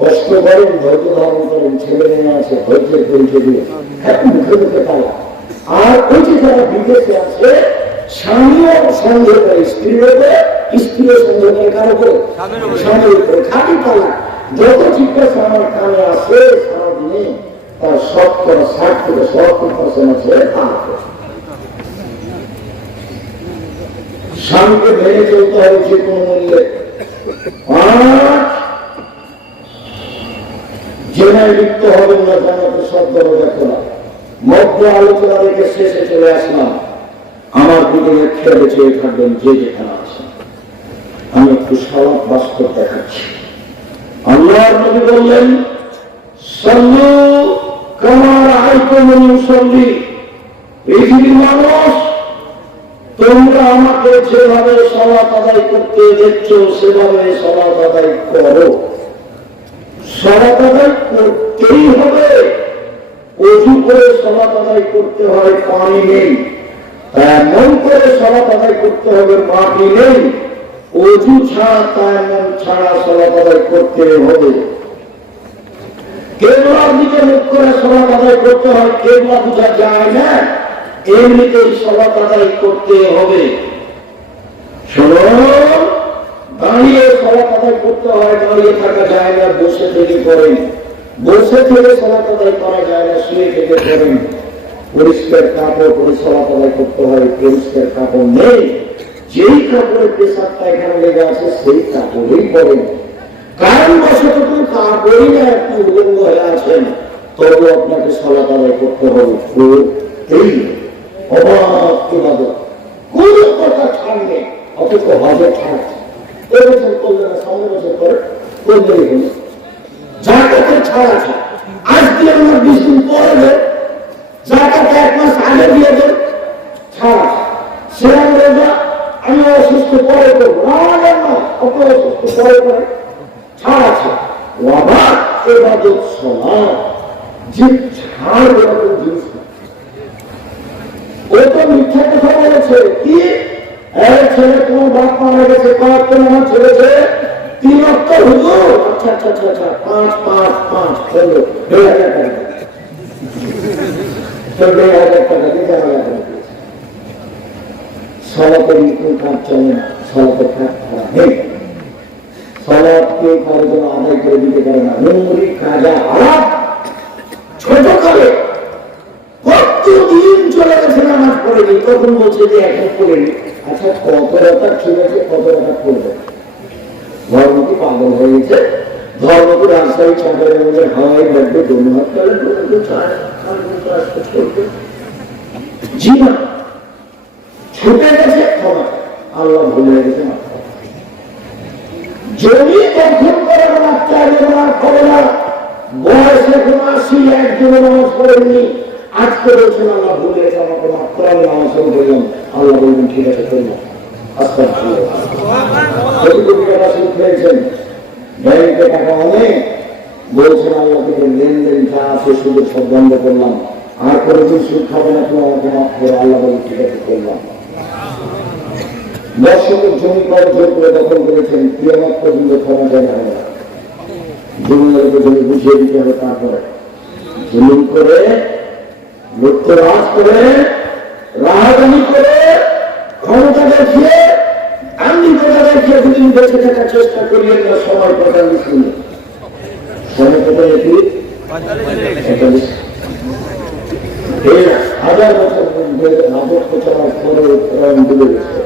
কষ্ট করেন, ধৈর্য ধারণ করেন, ছেলে মেয়ে আছে ধৈর্যের পরিচয় দিয়ে, হ্যাঁ মুখে মুখে তালাক। আর ওই যে যারা বিদেশে আছে, স্বামীও সন্দেহ করে স্ত্রীর উপরে, স্ত্রীও সন্দেহ করে কারো উপরে, স্বামীর উপরে, খাঁটি তালাক। যত জিজ্ঞাসা আমার কানে আসে সারাদিনে, তার 60 থেকে 70% আছে তালাক। স্বামীকে মেনে চলতে হবে যে কোনো মূল্যে। জেনায় লিপ্ত হবেন না, জানাতে সব দরজা খোলা। মধ্য আলোচনা রেখে শেষে চলে আসলাম। আমার দিকে খেয়ালে চেয়ে থাকবেন যে যেখানে আছেন। আমি একটু সব বাস্তব দেখাচ্ছি। আল্লাহর নবী বললেন, সাল্লু কামা রাআইতুমুনি উসাল্লি। পৃথিবীর মানুষ, তোমরা আমাকে যেভাবে সালাত আদায় করতে দেখছো সেভাবে সালাত আদায় করো। সালাত আদায় করতেই হবে। অজু করে সালাত আদায় করতে হয়, পানি নেই। তায়াম্মুম করে সালাত আদায় করতে হবে, মাটি নেই। অজু ছাড়া তায়াম্মুম ছাড়া সালাত আদায় করতে হবে। কেবলার দিকে মুখ করে সালাত আদায় করতে হয়, কেবলা বোঝা যায় না, এমনিতেই সালাত আদায় করতে হবে। শুনুন, দাঁড়িয়ে সালাত আদায় করতে হয়, দাঁড়িয়ে থাকা যায় না, বসে থেকে করেন। বসে থেকে সালাত আদায় করা যায় না, শুয়ে থেকে করেন। পরিষ্কার কাপড় পরে সালাত আদায় করতে হয়, পরিষ্কার কাপড় নেই, যেই কাপড়ের পেশাব পায়খানা লেগে আছে সেই কাপড়েই পরেন। কারণ বসত কাপড়ই না, একটু উলঙ্গ হয়ে আছেন, তবু আপনাকে সালাত আদায় করতে হবে। এই অবাক ইবাদত, কোন কথা ছাড় নেই, অথচ হজে ছাড়ছে। এই বছর করলে না, সামনে বছর বন্ধই হলো। জাকাতের ছাড় আছে, আজ দিয়ে আমার 20 দিন পরে দেয়, জাকাত 1 মাস আগে দিয়ে দেয়, ছাড় আছে। সেরকম রোজা আমি অসুস্থ পরে করবো না, অত অসুস্থ পরে করে ছাড় আছে। আবার এবাদত সালাত যে ছাড় এরকম জিনিস না। ও তো মিথ্যা কথা বলেছে কি, ছেলে তোমার বাপ মারা গেছে, কয়েকজন আমার ছেলেছে 3 ওয়াক্ত হুজুর, আচ্ছা আচ্ছা আচ্ছা আচ্ছা 5 5 5 হলো 2000 টাকা, 2000 টাকা দিয়ে জানা লাগে। সালাতের কোন কাজ চলে না, সালাতের কাজ খারাপ নেই। সালাতকে কারো জন্য আদায় করে দিতে পারে না। মুড়ি কাজা আলাপ ছোট করে কতদিন চলে গেছে নামাজ পড়েনি, তখন বলছে যে এখন পড়েনি। আচ্ছা কত রাখা ঠিক আছে, কত রাখা করবে? ধর্ম কি পাগল হয়ে গেছে? ধর্ম কি রাস্তায় চাঁদের মধ্যে হাওয়াই লাগবে, ধন্যবাদ জি না, ছুটে গেছে ক্ষমা, আল্লাহ ভুলে গেছে না। জমি দখল করে বাচ্চা জীবন করে না, বয়স এখন 80, একজনে নামাজ পড়েননি, আজকে বলছেন আল্লাহ ভুলে গেছে, আমাকে মাফ করে, আমি নামাজ পড়লাম। আল্লাহ বলবেন ঠিক আছে করলাম, আস্তে পেয়েছেন ব্যাংকে টাকা অনেক, বলছেন আল্লাহ থেকে লেনদেন যা আছে শুধু সব বন্ধ করলাম, আর কোনোদিন সুদ খাবে না, তুমি আমাকে মাফ করে। আল্লাহ বলবেন ঠিক আছে করলাম। দর্শকের জমি কর জোর করে দখল করেছেন, কিয়ামত পর্যন্ত ক্ষমা যায় না। জমিদারকে জমি বুঝিয়ে দিতে হবে, তারপরে জমিন করে লুপ্তরাজ করে রাহাজানি করে ক্ষমতা দেখিয়ে আঙ্গিকতা দেখিয়ে দুদিন বেঁচে থাকার চেষ্টা করিয়ে না, সময় 45 মিনিট, সময় কত দেখি 45, 1000 বছর রাজত্ব চলার পরে ডুবে গেছে,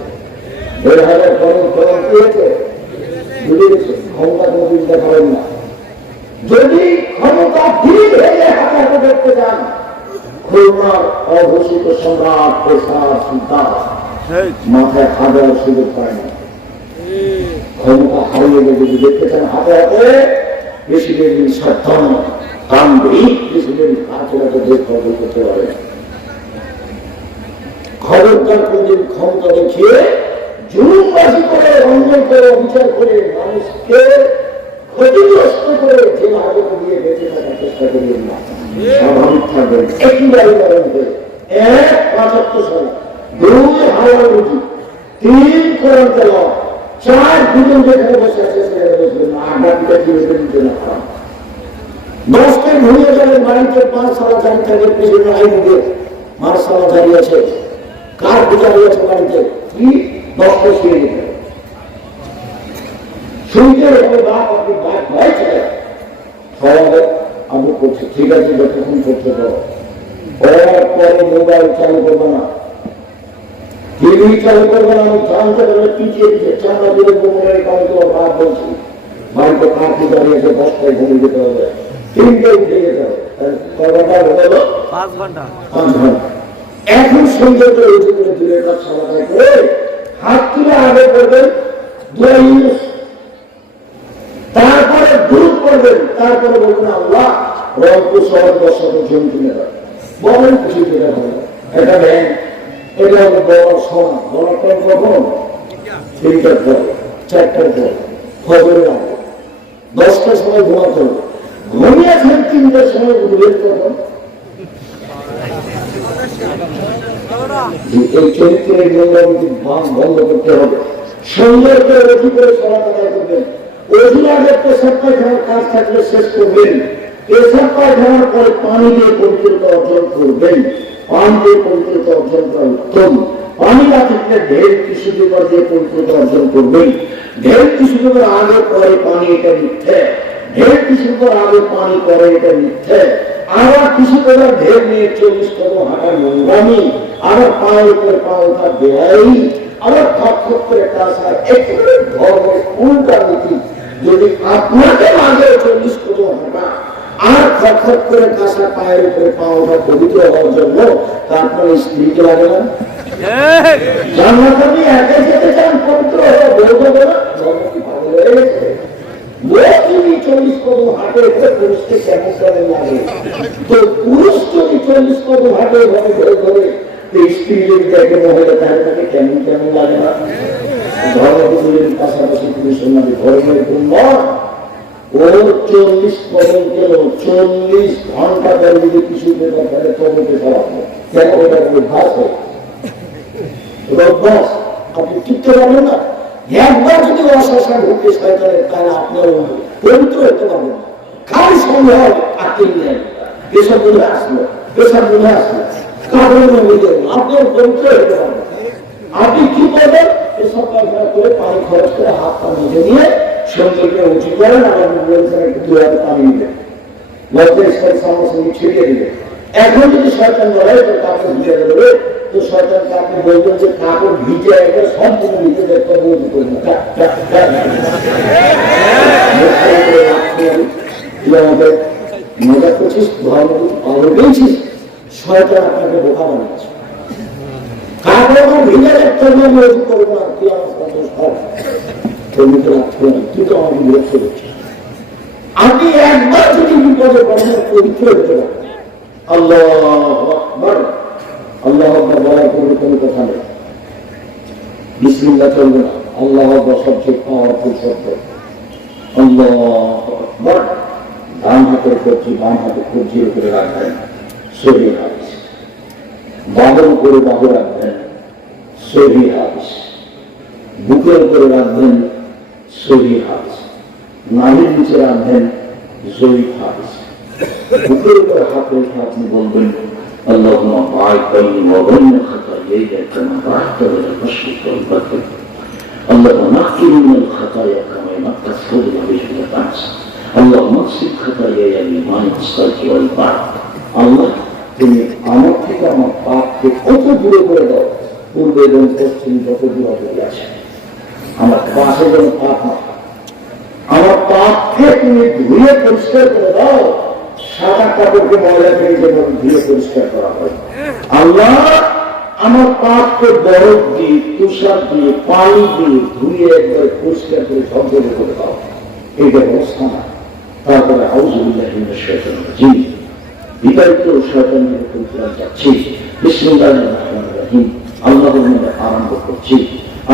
1000 ফলন পেয়েছে, ডুবে গেছে। ক্ষমতা কোনদিন দেখাবেন না। যদি ক্ষমতা ধীরে ধীরে হাতে হাতে দেখতে যান, খুলনার অঘোষিত সম্রাট পেশার সুলতান মাথায় হাজার সুযোগ পায় না। ক্ষমতা হারিয়ে গেলে যদি দেখতে চান হাতে হাতে, প্রেসিডেন্ট সাবধান তান্ত্রিক প্রেসিডেন্ট হাতে হাতে দেখভাল করতে পারে। খবরদার কোনদিন ক্ষমতা দেখিয়ে জুলুমবাজি করে, অন্যায় করে, অবিচার করে, মানুষকে ক্ষতিগ্রস্ত করে জেল হাজতে দিয়ে বেঁচে থাকার চেষ্টা করিয়েন না। স্বাভাবিক থাকবেন, একেবারে হবে 1 75 সাল, 2 হাওয়া রুজি, 3 কোরআন তেলাওয়াত, 4 দুজন যেখানে বসে আছে সেখানে বসবেন না, আগামীটা জীবনে দিতে না পারেন। 10টা ঘুরিয়ে যাবেন বাড়িতে, 5 সালা জারি থাকে, প্রেসিডেন্ট আইন দিয়ে মার্শাল জারি আছে, কার বিচারি আছে বাড়িতে, কি 10টা শুয়ে যেতে শুনতে হবে। বাপ আপনি বাপ ভাই ছেলে সবাই আমি করছি, ঠিক আছে যতক্ষণ করতে পারো, পরে মোবাইল চালু করবো না, টিভি চালু করবো না। আমি জানতে পারলে পিছিয়ে দিচ্ছে, চাঁদা দিলে গোমরের কারণে তোমার বাপ বলছি, বাড়িতে কাঁপি দাঁড়িয়েছে, 10টায় ঘুমিয়ে যেতে হবে, 3টায় উঠে যেতে হবে, 5 ঘন্টা। এখন সুন্দর করে উঠে করে দূরের কাজ সমাধান করে হাত তুলে আগে করবেন, তারপরে দূর করবেন, তারপরে বলবেন আল্লাহ রংপুর শহর 10 জমি কিনে দেয়, বলেন খুশি কিনে হবে। এটা ব্যাংক, এটা হলো বড় সোনা, বড় টাইম কখন 3টার পরে, 4টার পরে, ফজরের আগে 10টার সময় ঘুমাতে হবে। ঘুমিয়েছেন 3টার সময় উঠবেন কখন? এই চরিত্রের মূল্যনীতি বন্ধ করতে হবে। সুন্দর করে অজু করে সলাত আদায় করবেন। অজু আগে পেশাব পায়খানার কাজ থাকলে শেষ করবেন, পেশাব পায়খানার পরে পানি দিয়ে পবিত্রতা অর্জন করবেন। পানি দিয়ে পবিত্রতা অর্জন করা উত্তম। পানি না থাকলে ঢের টিস্যু পেপার দিয়ে পবিত্রতা অর্জন করবেন। ঢের টিস্যু পেপার আগে পরে পানি, এটা মিথ্যে। ঢের টিস্যু পেপার আগে পানি পরে, এটা মিথ্যে। আবার টিস্যু পেপার ঢের নিয়ে 40 কদম হাঁটার নোংরামি, আবার পায়ের উপরে পা ওঠা বেআই, আবার খপ করে কাজ হয়, একেবারে ধর্মের উল্টা নীতি। যদি আপনাকে আগে 40 কদম হাঁটা আর খপ করে কাঁচা পায়ের উপরে পা ওঠা পবিত্র হওয়ার জন্য, তারপরে স্ত্রীকে লাগে না? জান্নাতে আপনি একাই যেতে চান, পবিত্র হওয়া বলবো না, ধর্ম কি পাগল হয়ে গেছে? হাঁটে পুরুষকে কেমন করে লাগে, তো পুরুষ যদি 40 কদম হাঁটে ঘরে ঘরে ঘরে, স্ত্রী যদি দেখে মহিলা তাহলে তাকে কেমন কেমন লাগে না? ধর্মগুলির পাশাপাশি পুরুষের মধ্যে ধর্মের গুণ ওর 40 কদম কেন 40 ঘন্টা ধরে যদি কিছু ব্যাপারে তদন্তে করা হয়, কেন ওটা অভ্যাস হয়? অভ্যাস আপনি টিকতে পারবেন না। একবার যদি অশাসন ঢুকে শয়তানের তাহলে আপনিও পবিত্র হতে পারবেন না। খালি সন্দেহ আকিল নেন, এসব মনে আসলো, এসব মনে আসলো, কারণ আপনিও পবিত্র হতে পারবেন। আপনি কি করবেন? এসব পায়খানা করে পানি খরচ করে হাত পা নিজে নিয়ে শরীরকে উঁচু করেন, আবার বলছেন একটু 2 হাতে পানি নিবেন, লজ্জার সামনে সঙ্গে ছিটিয়ে দিবেন। এখন যদি শয়তান বলে তো কাপড় ভিজে দেবে, তো শয়তান আপনি বলবেন যে কাপড় ভিজে একবার সম্পূর্ণ ভিজে দেখতে বলতে করবেন আমাদের মজা করছিস, ধর্ম পালন পেয়েছিস, শয়তান আপনাকে বোকা বানাচ্ছে। কাপড় আমার ভিজে দেখতে মজুদ করবো না, তুই আমার সন্তোষ কর, তুই তো আমাকে বিরক্ত করছিস। আপনি একবার যদি বিপদে পড়েন পবিত্র হতে পারেন। আল্লাহ আকবার, আল্লাহ আকবার বলার পূর্বে কোনো কথা নেই, বিসমিল্লাহ চলবে না। আল্লাহ আকবার সবচেয়ে পাওয়ারফুল শব্দ। আল্লাহ আকবার, ডান হাতের কবজি বাম হাতে কবজির উপরে রাখবেন, সহিহ হাদিস। বাহুর উপরে বাহু রাখবেন, সহিহ হাদিস। বুকের উপরে রাখবেন, সহিহ হাদিস। নাভির নিচে রাখবেন, জয়ীফ হাদিস। বুকের উপরে হাত রেখে আপনি বলবেন আল্লাহুম্মা বা'িদ বাইনি ওয়া বাইনা খাতায়ায়া কামা বা'আদতা বাইনাল মাশরিকি ওয়াল মাগরিব। আল্লাহুম্মা নাক্কিনি মিনাল খাতায়া কামা ইয়ানক্কা আস-সাউবু মিনাল বা'স। আল্লাহুম্মা আগসিল খাতায়ায়া বিল-মা'i ওয়াস-সালজি ওয়াল বারদ। আল্লাহ, তুমি আমার থেকে আমার পাপকে কত দূরে করে দাও, পূর্বে এবং পশ্চিম যত দূরে আছে, আমার পাশে যেন পাপ না, আমার পাপকে তুমি ধুয়ে পরিষ্কার করে দাও, সাদা কাপড়কে ময়লা থেকে যেমন ধুয়ে পরিষ্কার করা হয়। আল্লাহ, আমার পাপকে বরফ দিয়ে, তুষার দিয়ে, পানি দিয়ে ধুয়ে একবার পরিষ্কার করে ঝকঝকে করে দাও, এই ব্যবস্থা না। তারপরে আউযুবিল্লাহি মিনাশ শাইতানির রাজীম, বিতাড়িত শয়তানের পরিত্রাণ চাচ্ছি। বিসমিল্লাহির রহমানির রহিম, আল্লাহর নামে আরম্ভ করছি।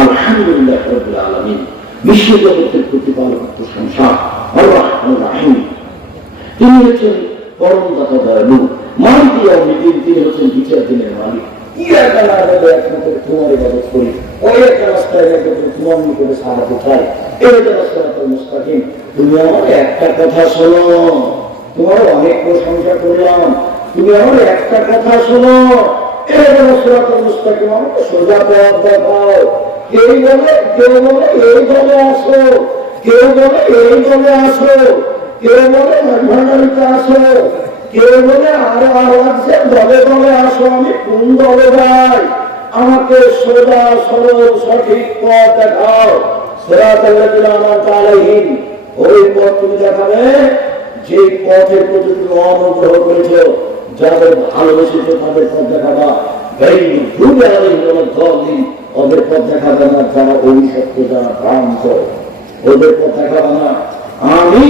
আলহামদুলিল্লাহি রাব্বিল আলামিন, বিশ্বজগতের প্রতিপালক প্রশংসা। আর রহমানির রহিম, তিনি হচ্ছেন পরম দাতা দয়ালু, মালিক ইয়াউমিদ্দিন, তিনি হচ্ছেন বিচার দিনের মালিক। ইয়াকা না'বুদু, একমাত্র তোমার ইবাদত করি, ওয়া ইয়াকা নাস্তাইন, একমাত্র তোমার নিকটে সাহায্য চাই। ইহদিনাস সিরাতাল মুস্তাকিম, তুমি আমার একটা কথা শোনো, তোমার অনেক প্রশংসা করলাম, তুমি আমার একটা কথা শোনো, ইহদিনাস সিরাতাল মুস্তাকিম, আমাকে সোজা পথ দেখাও। কেউ বলে এই দলে আসো, কেউ বলে এই দলে আসো, কেউ বলে ভান্ডারিতে আসো, কেউ বলে আরো আওয়াজে দলে দলে আসো। আমি কোন দলে যাই? আমাকে সোজা সরল সঠিক পথ দেখাও। সিরাতাল্লাযিনা আন'আমতা আলাইহিম, ওই পথ তুমি দেখাবে যে পথের প্রতি তুমি অনুগ্রহ করেছো, যাদের ভালোবেসেছো তাদের পথ দেখাবা। গায়রিল মাগদুবি আলাইহিম ওয়ালাদ দাল্লিন, ওদের পথ দেখাবে না যারা অভিশপ্ত, যারা ভ্রান্ত, ওদের পথ দেখাবে না। আমি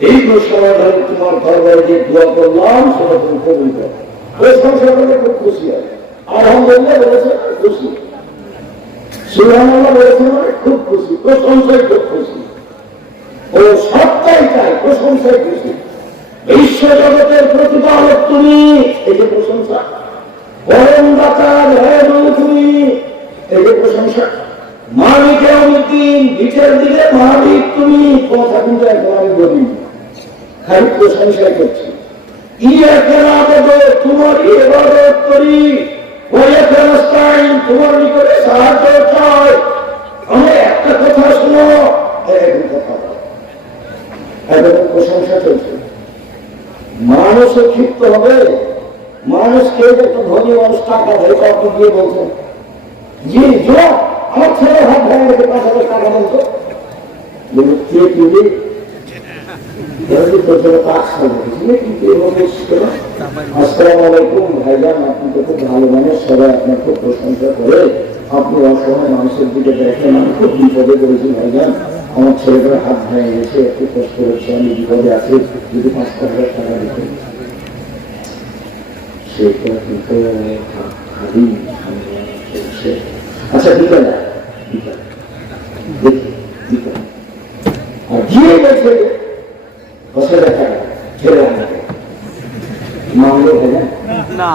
দীর্ঘ সময় ধরে তোমার দরবারে যে দোয়া করলাম সেটা তুমি কবুল করো। ওই সংসার করলে খুব খুশি হয়। আলহামদুলিল্লাহ বলেছে খুশি, সুবহানাল্লাহ বলেছে মানে খুব খুশি, প্রশংসায় খুব খুশি, ও সবটাই চাই প্রশংসায় খুশি। বিশ্ব জগতের প্রতিপালক তুমি, এই যে প্রশংসা। পরম দাতা দয়ালু তুমি, এই যে প্রশংসা। মালিক ইয়াউমিদ্দিন, বিচার দিলে মালিক তুমি, কথা কিন্তু এখন আমি বলি, খালি প্রশংসা করছি। ইয়াকা না'বুদু, তোমার ইবাদত করি, ওয়া ইয়াকা নাস্তাইন, তোমার নিকটে সাহায্য চাই। আমার একটা কথা শোনো, এখন কথা বলো, এখন প্রশংসা চলছে। মানুষও ক্ষিপ্ত হবে, মানুষ কেউ একটা ধনী মানুষ টাকা দেয়, আপনি গিয়ে বলছেন জি জো আমার ছেলে হাত ভেঙে গেছে, 5,000 টাকা দেন তো। কে তুলি আসসালামু আলাইকুম ভাইজান, আপনি তো খুব ভালো মানুষ, সবাই আপনার খুব প্রশংসা করে, আপনি অসহায় মানুষের দিকে দেখেন, আমি খুব বিপদে পড়েছি ভাইজান, আমার ছেলেটার হাত ভেঙে গেছে, একটু কষ্ট হচ্ছে, আমি বিপদে আছি, যদি 5,000 টাকা দিতে। সেটা কিন্তু খালি চলছে। আচ্ছা দিতে না, দেখি আর গিয়ে গেছে 10,000 টাকা ছেড়ে আনতে মামলো হয় না।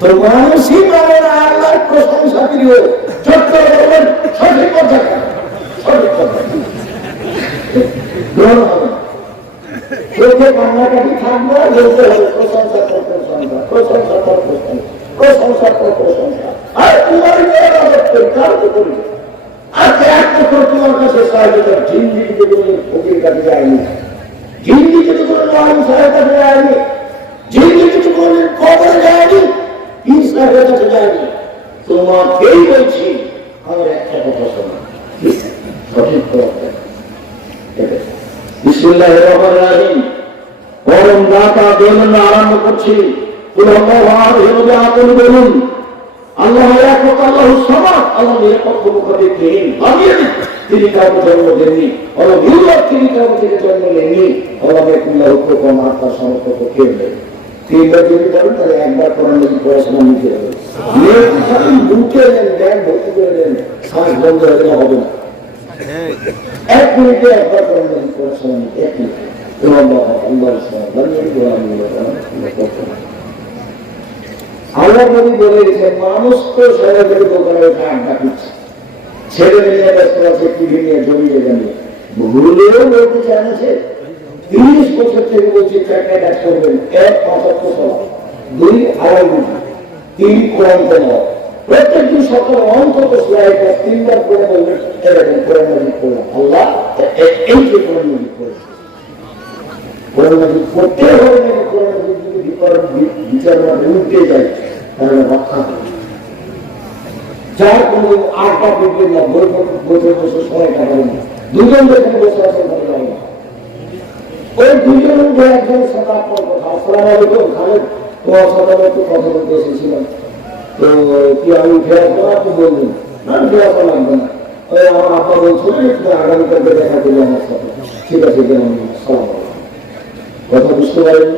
তো মানুষই মানে না আল্লাহর প্রশংসা প্রিয়, ছোট্ট বলবেন সঠিক কথা, সঠিক কথা গ্রহণ হবে না। চোখে কান্নাকাটি থাকবে, বলতে হবে প্রশংসা কর, প্রশংসা, প্রশংসা কর, প্রশংসা, প্রশংসা কর, প্রশংসা। আর তোমার কার তো করবে আজকে একমাত্র তোমার কাছে সাহায্য, জিন্দিগিতে কোনো ফকির কাছে যায়নি, জিন্দিগিতে কোনো আলম সাহেব কাছে যায়নি, জিন্দিগিতে কোনো কবরে যায়নি, পীর সাহেবের কাছে যায়নি। তোমাকেই বলছি, আমার একটা কথা শোনা, সঠিক কথা। বিসমিল্লাহির রহমানির রহিম। পরম দাতা দৈনন্দিন আরম্ভ করছি। বলুন আল্লাহ এক, আল্লাহ সামাদ, আল্লাহ নিরপেক্ষ মুখাপেক্ষীহীন, তিনি কাউকে জন্ম দেননি, আল্লাহ তিনি কাউকে থেকে জন্ম নেননি, আল্লাহ হুকুম আত্মার সমস্ত পক্ষে নেই। তিনবার যদি বলেন তাহলে একবার কোরআন মাজিদ পড়াশোনা নিতে হবে। মুখে নেন, জ্ঞান ভর্তি করে নেন, শ্বাস বন্ধ হয়ে গেলে হবে না। 1 মিনিটে একবার কোরআন মাজিদ পড়াশোনা নিতে, 1 মিনিটে। আল্লাহ নবী বলেছেন, মানুষ তো সরাসরি দোকানে উঠে আড্ডা দিচ্ছে, ছেলে মেয়ে ব্যস্ত আছে, টিভি নিয়ে, জমিয়ে জানিয়ে, ভুলেও বলতে চান আছে 30 বছর থেকে বলছি চারটা কাজ করবেন। 1 75 সাল, 2 আড়াই ঘন্টা, 3 কোরআন তেলাওয়াত, প্রত্যেকদিন সকাল অন্তত 3বার করে বলবেন এরকম কোরআন মাজিদ পড়লাম, আল্লাহ এই যে কোরআন মাজিদ পড়েছে, কোরআন মাজিদ পড়তে হবে না। কোরআন মাজিদ যদি বিচার উঠতে যায় তাহলে রক্ষা হবে। যার কোনো আড্ডা বিক্রি না, বসে বসে সময় কাটাবেন না, দুজন দেখে বসে আছে ভালো লাগে না। ওই দুজন মধ্যে একজন সাথে আপনার কথা, আসসালামু আলাইকুম খালেদ, তোমার সাথে একটু কথা বলতে এসেছিলাম, তো কি আমি উঠে আসবো না? আপনি বললেন না, উঠে আসা লাগবে না, ওই আমার আপা বলছিলেন একটু আগামীকালকে দেখা করলে আমার সাথে। ঠিক আছে, সালাম কথা বুঝতে পারেন।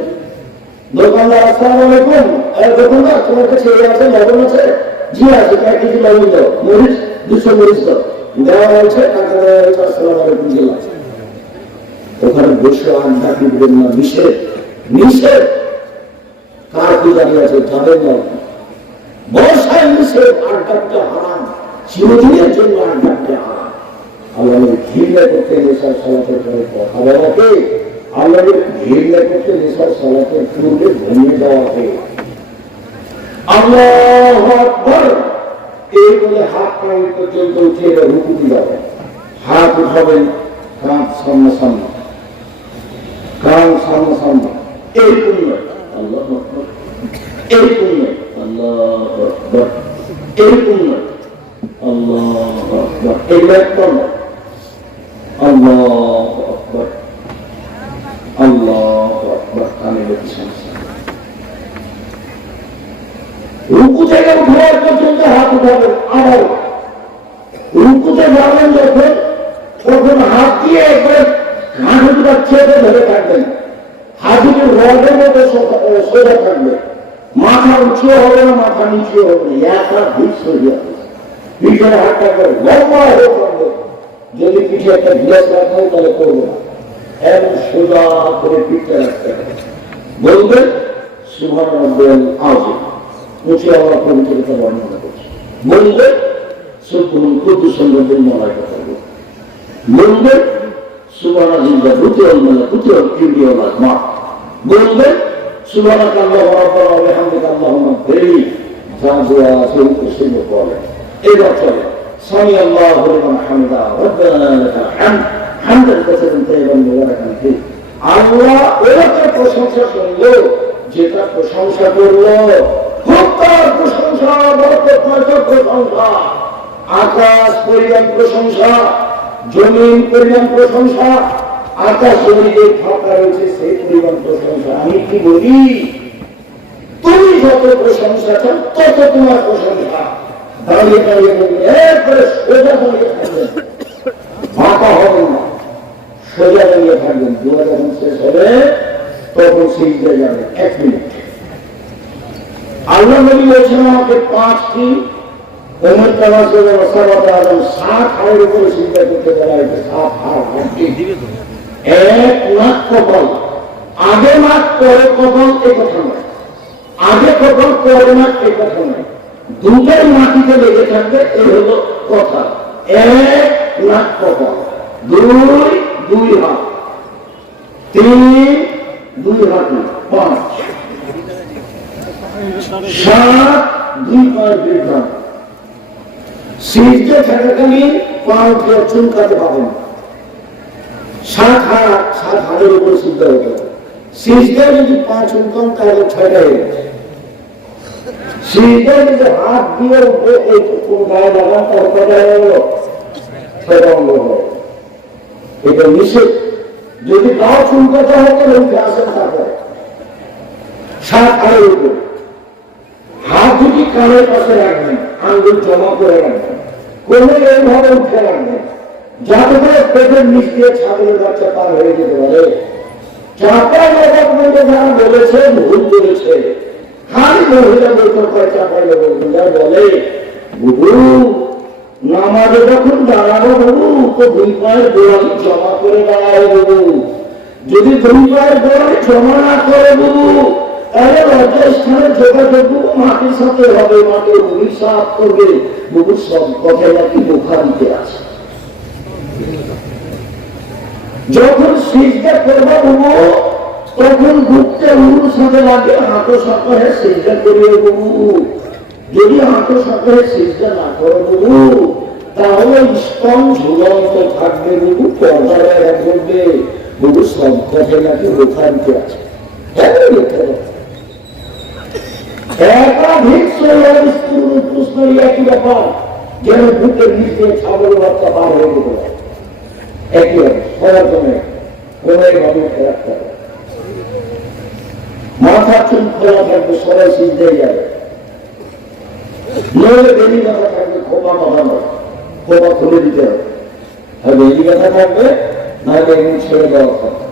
দোকানদার আসসালামু আলাইকুম, দোকানদার তোমার কাছে এই আছে, লবণ আছে? জি আছে, 1 কেজি লবণ দাও, মরিচ 200 মরিচ দাও, দেওয়া হয়েছে, টাকা দেওয়া হয়েছে, আসসালামু আলাইকুম দিলাম। ওখানে বসে আড্ডা দিবেন না, নিষেধ, নিষেধ। কার কি দাঁড়িয়ে আছে তাদের না, বসায় নিষেধ, আড্ডাটা হারাম, চিরদিনের জন্য আড্ডাটা হারাম। আল্লাহ ঘৃণা করতে নেশার সালাতের পরে কথা বলাকে, আল্লাহ ঘৃণা করতে নেশার সালাতের পূর্বে ঘুমিয়ে দেওয়াকে। আল্লাহু আকবার এই বলে হাত পায়ে পর্যন্ত উঠে রুকু দিবেন, হাত উঠাবেন, কাঁধ সামনে সামনে, কান সামনে সামনে, এইরকম নয়, আল্লাহু আকবার, এইরকম নয়, আল্লাহু আকবার, এইরকম নয়, আল্লাহু আকবার, এগুলো একবার নয়, আল্লাহু আকবার, আল্লাহু আকবার, কানে বেশি সমস্যা। রুকু থেকে উঠার পর্যন্ত হাত উঠাবেন, আবার রুকুতে যাবেন যখন, তখন হাত দিয়ে একবার হাঁটুটা চেপে ধরে থাকবেন, হাঁটুটি রডের মতো সোজা থাকবে, মাথা উঁচু হবে না, মাথা নিচু হবে না, একটা ভিড় সরিয়ে পিঠের হাতটা করে লম্বা হয়ে থাকবে। যদি পিঠে একটা গ্লাস রাখা হয় তাহলে করবো না, এমন সোজা করে পিঠটা রাখতে হবে। বলবেন সুবহান রাব্বিয়াল আযীম, উঁচু আমরা পবিত্রতা বর্ণনা করছি। বলবেন সুবহান কুদ্দুসুর রাব্বুল মালায়েকা, বলবেন সুবহানাল্লাহ রুতুল মালাকুতু ওয়াল কিবরিয়া ওয়াল আযমা, বলবেন সুবহানাল্লাহি ওয়া বিহামদিহি আল্লাহুম্মা গফিরলি, যা দোয়া আছে সেগুলো বলেন। এবার চলে সামি আল্লাহু লিমান হামিদা, রব্বানা লাকাল হামদ, হামদান কাসীরান তাইয়িবান মুবারাকান ফীহি। আল্লাহ ওটা প্রশংসা করলো, যেটা প্রশংসা করলো খুব তার প্রশংসা, বরকতময় প্রশংসা, আকাশ পরিমাণ প্রশংসা, জমিন পরিমাণ প্রশংসা, আকাশ জমিনের ফাঁকা রয়েছে সেই পরিমাণ প্রশংসা। আমি কি বলি, তুমি যত প্রশংসা চাও তত তোমার প্রশংসা। দাঁড়িয়ে দাঁড়িয়ে বলবেন, এরপরে সোজা দাঁড়িয়ে থাকবেন, ফাঁকা হবেন না, সিজদায় যাবে 1 মিনিট। আল্লাহ নবী বলেছেন আমাকে 5টি ওমর তাওয়াজ্জুহ ওয়া সালাত আযম 7 হাড়ের উপরে সিজদা করতে বলা হয়েছে। 7 হাড় দিবে তো 1 লাখ কপাল, আগে নাক পরে কপাল, এই কথা নয়। আগে কপাল পরে নাক, এই কথা নয়। দুটোই মাটিতে লেগে থাকবে, এই হলো কথা। 1 লাখ কপাল, 2 হাত, 3 2 হাঁটু, 5 7 2 পায়ের বৃদ্ধা। সিজদা থাকাকালীন পা উঠে চুলকাতে পাবেন। 7 হাড়ের উপরে সিজদা হতে হবে। সিজদায় যদি পা চুলকান তাহলে 6টা হয়ে গেছে। সিজদায় যদি হাত দিয়ে উপরে এই গায়ে লাগান তাহলে কয়টা হয়ে গেল? 6টা অঙ্গ হয়। এটা নিষেধ। যদি গাও চুলকাতে হয় তাহলে উঠে আসেন, তারপরে 7 হাড়ের উপরে। হাত দুটি কানের পাশে রাখবেন, আঙ্গুল জমা করে রাখবেন, কোনো এইভাবে উঠে রাখবেন যাতে করে পেটের নিচ দিয়ে ছাগলের বাচ্চা পার হয়ে যেতে পারে। চাপাই নবাব যারা বলেছে ভুল করেছে। খালি মহিলা বলতে পারে চাপাই নবাব বলে বুবু নামাজে যখন দাঁড়াবো বাবু তো 2 পায়ের গোড়ালি জমা করে দাঁড়ায় বাবু। যদি 2 পায়ের গোড়ালি জমা না করে বাবু তাহলে লজ্জাস্থানের যোগাযোগ মাটির সাথে হবে, মাটির অভিশাপ করবে। বুবুর সব কথাই নাকি বুখারীতে আছে। যখন সিজদা করবা বাবু তখন বুকটা উরুর সাথে লাগে, হাঁটো সাঁটো হয়ে সিজদা করিয়ে বাবু। যদি হাঁটো সাঁটো হয়ে সিজদা না করো বাবু তাহলে স্তন ঝুলন্ত থাকবে বাবু, পর্দায় রাখবে বাবু। সব কথাই নাকি বুখারীতে আছে। একাধিক প্রশ্ন একই ব্যাপার, যেন বুকের নিচে ছাগলের বাচ্চা পার হয়ে যেতে পারে। একই সবার জন্য কোনোভাবে রাখতে হবে। মাথা চুল খোলা থাকবে, সবাই সিজদায় যাবে। নইলে বেলি মাথা থাকবে, খোপা বাঁধানো, খোপা খুলে দিতে হবে। আর বেলি মাথা থাকবে, নাহলে এমনি ছেড়ে দেওয়া থাকবে।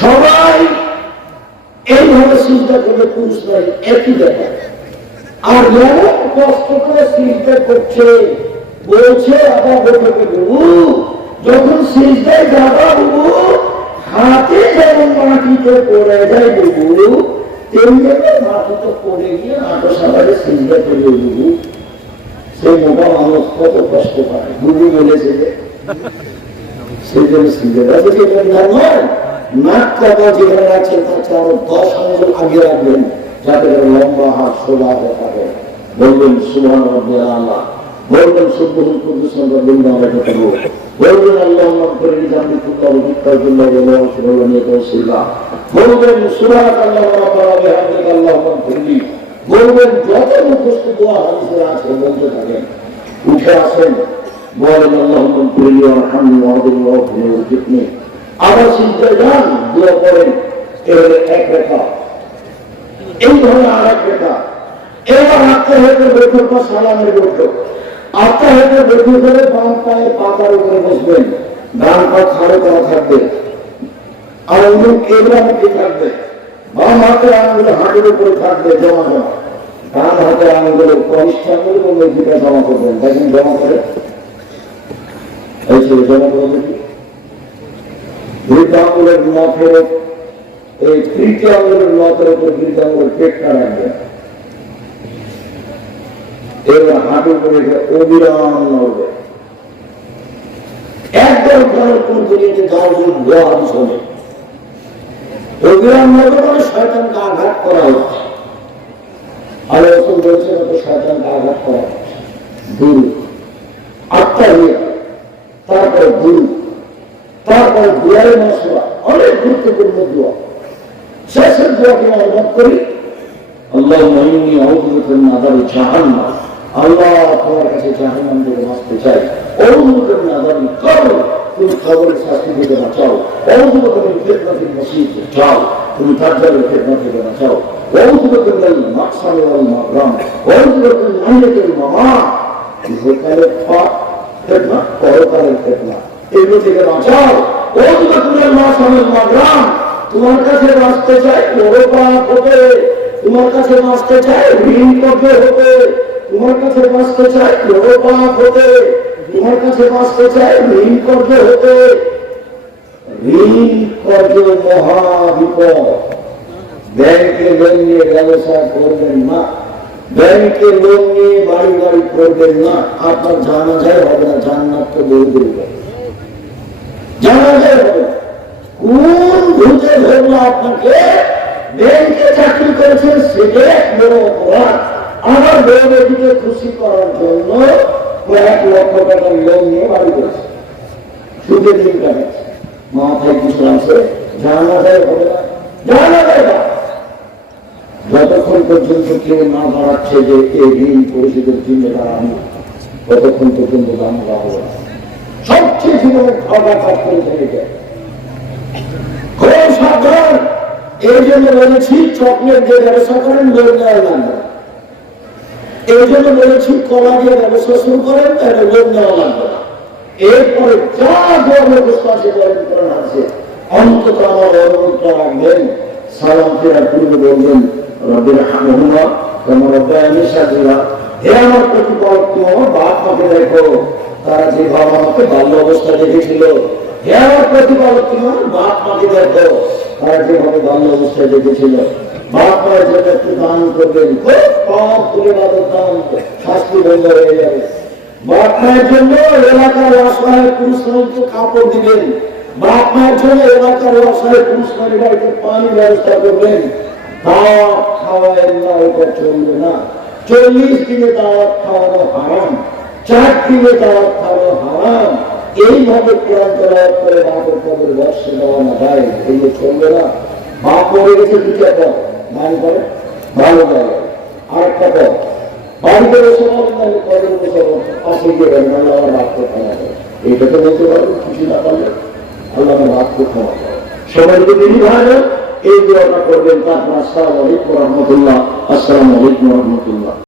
সবাই এইভাবে সিজদা করবে, পুরুষ নারী একই ব্যাপার। আর যেমন কষ্ট করে সিজদা করছে বলছে আবার বলবে বাবু যখন সিজদায় যাবা বাবু হাতে যেমন মাটিতে পড়ে যায় বাবু তেমনি মাটিতে পড়ে গিয়ে হাঁটো সাঁটারে সিজদা করে বাবু। সেই মোটা মানুষ কত কষ্ট পায়, বুবু বলেছে যে সেই জন্য সিজদা নয়। নাক কাটা যেখানে আছে তার আরো 10 আঙ্গুল আগে রাখবেন যাতে লম্বা হাত সোজা হতে পারে। বলবেন সুবহান রাব্বিয়াল আলা, বলবেন সুবহান কুদ্দুসুন রাব্বুনা ওয়া তাআলা, বলবেন আল্লাহুম্মা গফিরলি যামবি কুল্লাহু ওয়া বিকাল্লাহু ওয়া রাসূলুল্লাহ নিয়াতুসিলা, বলবেন সুবহানাল্লাহি ওয়া বিহামদিহি আল্লাহুম্মা গফিরলি, বলবেন যত মুখস্থ দোয়া হাদিসে আছে বলতে থাকেন। উঠে আসেন, বলেন আল্লাহুম্মা গফিরলি ওয়ারহামনি ওয়াহদিনি ওয়াহদিনি। আবার সিজদায় যান, দোয়া করেন। এবারে 1 রাকাত, এই ধরনের আর 1 রাকাত। এবার আত্মাহিয়াতের বৈঠক বা সালামের বৈঠক। আত্মাহিয়াতের বৈঠক করে বাম পায়ের পাতার উপরে বসবেন, ডান পা খাড়ো করা থাকবে, আর মুখ এগুলামুখী থাকবে। বাম হাতের আঙুলে হাঁটুর উপরে থাকবে জমা জমা, ডান হাতের আঙুলে কনিষ্ঠাঙ্গুল এবং মেঝিটা জমা করবেন। দেখেন জমা করে, এই ছেলে জমা করে দেখি। বৃদ্ধাঙ্গুলের নখের এই 3টি আঙুলের নখের উপর বৃদ্ধাঙ্গুলের পেটটা রাখবেন। এবার হাঁটু করে অবিরাম নড়বে। একদম কোন দুনিয়াতে যাওয়ার জন্য দোয়া হাদিস হবে। অবিরাম নড়বে মানে শয়তানকে আঘাত করা হচ্ছে। আল্লাহ রাসূল বলেছেন তো শয়তানকে আঘাত করা হচ্ছে। দূর আত্মাহিয়া, তারপর দূর, তারপর দুয়ারে মাসুরা, অনেক গুরুত্বপূর্ণ দোয়া। শেষের দোয়াকে অনুবাদ করি, আল্লাহুম্মা ইন্নী আউযু বিকা মিন আযাবি জাহান্নাম। আল্লাহ তোমার কাছে জাহান্নাম থেকে বাঁচতে চাই। আউযু বিকা মিন আযাবিল কবর, তুমি কবরের শাস্তি থেকে বাঁচাও। আউযু বিকা মিন ফিতনাতিল মাসীহ দাজ্জাল, তুমি দাজ্জালের ফিতনা থেকে বাঁচাও। আউযু বিকা মিনাল মাকসামি ওয়াল মাগরাম, আউযু বিকা মিন মাইয়াতিল মামাত, ইহকালের ফিতনা, পরকালের ফিতনা, এগুলো থেকে বাঁচাও। ও তোমার মা স্বামীর মাগ্রাম, তোমার কাছে বাঁচতে চাই লোহপা হতে, তোমার কাছে বাঁচতে চাই ঋণ করতে হতে, তোমার কাছে বাঁচতে চাই লোহপা হতে, তোমার কাছে বাঁচতে চাই ঋণ করতে হতে। ঋণ কর্য মহাবিপদ। ব্যাংকে লোন নিয়ে ব্যবসা করবেন না, ব্যাংকে লোন নিয়ে বাড়ি বাড়ি করবেন না, আপনার জানা যায় হবে না, জান্নাত তো দূর করবে, জানা যায় হবে না। কোন ভূতে ধরলো আপনাকে? ব্যাংকে চাকরি করেছেন সেটা এক বড় অপরাধ, আমার বউকে খুশি করার জন্য কয়েক লক্ষ টাকার লোন নিয়ে বাড়ি করেছে, সুখে দিন কাটাচ্ছে, মাথায় কিছু আছে, জানা যায় হবে না, জানা যায় না। যতক্ষণ পর্যন্ত কেউ না দাঁড়াচ্ছে যে এই ঋণ পরিশোধের জিম্মেদার আমি, ততক্ষণ পর্যন্ত দাম দেওয়া হবে না। সবচেয়ে জীবনে খাওয়া কাজ করে থেকে যায়, খুব সাবধান। এই জন্য বলেছি চকলেট দিয়ে ব্যবসা করেন, লোন নেওয়া লাগবে। এই জন্য বলেছি কলা দিয়ে ব্যবসা শুরু করেন, তাহলে লোন নেওয়া লাগবে না। এরপরে যা গর্ব বিশ্বাসে করেন করেন আছে, অন্তত আমার অনুরোধটা রাখবেন, সালাম ফেরার পূর্বে বলবেন রব্বির হামহুমা কামা রাব্বায়ানি সাগীরা। হে আমার প্রতিপালক, তুমি আমার বাপ মাকে দেখো, তারা যেভাবে আমাকে বাল্য অবস্থা দেখেছিল। হে আমার প্রতিপালক, তুমি আমার বাপ মাকে দেখো, তারা যেভাবে বাল্য অবস্থায় দেখেছিল। বাপ মায়ের জন্য একটু দান করবেন, খুব পাপ তুলে বাদক দান, শাস্তি বন্ধ হয়ে যাবে। বাপ মায়ের জন্য এলাকার অসহায় পুরুষ মানুষকে কাপড় দিবেন, বাপ মায়ের জন্য এলাকার অসহায় পুরুষ মানুষ বাড়িতে পানির ব্যবস্থা করবেন। দাওয়াত খাওয়ায় না, এটা চলবে না। 40 দিনে দাওয়াত খাওয়ানো হারাম, 4 দিনে দাওয়াত খাওয়ানো হারাম। এইভাবে কোরআন তেলাওয়াত করে বাপের কবর বর্ষে দেওয়া না যায়, এই যে চলবে না। বাপ মরে গেছে দুটা পর মান করে ভালো যায়, আর একটা পর বাড়িতে বসে বলেন, তাহলে কবর বসে পাশে গিয়ে বলেন আল্লাহ আমার বাপকে ক্ষমা করে। এইটা তো বলতে পারবেন, কিছু না পারলে আল্লাহ আমার বাপকে ক্ষমা করে। সবাই যদি ভালো এই দোয়াটা করবেন। তারপর আসসালামু আলাইকুম ওয়া রাহমাতুল্লাহ। আসসালামু আলাইকুম ওয়া রাহমাতুল্লাহ।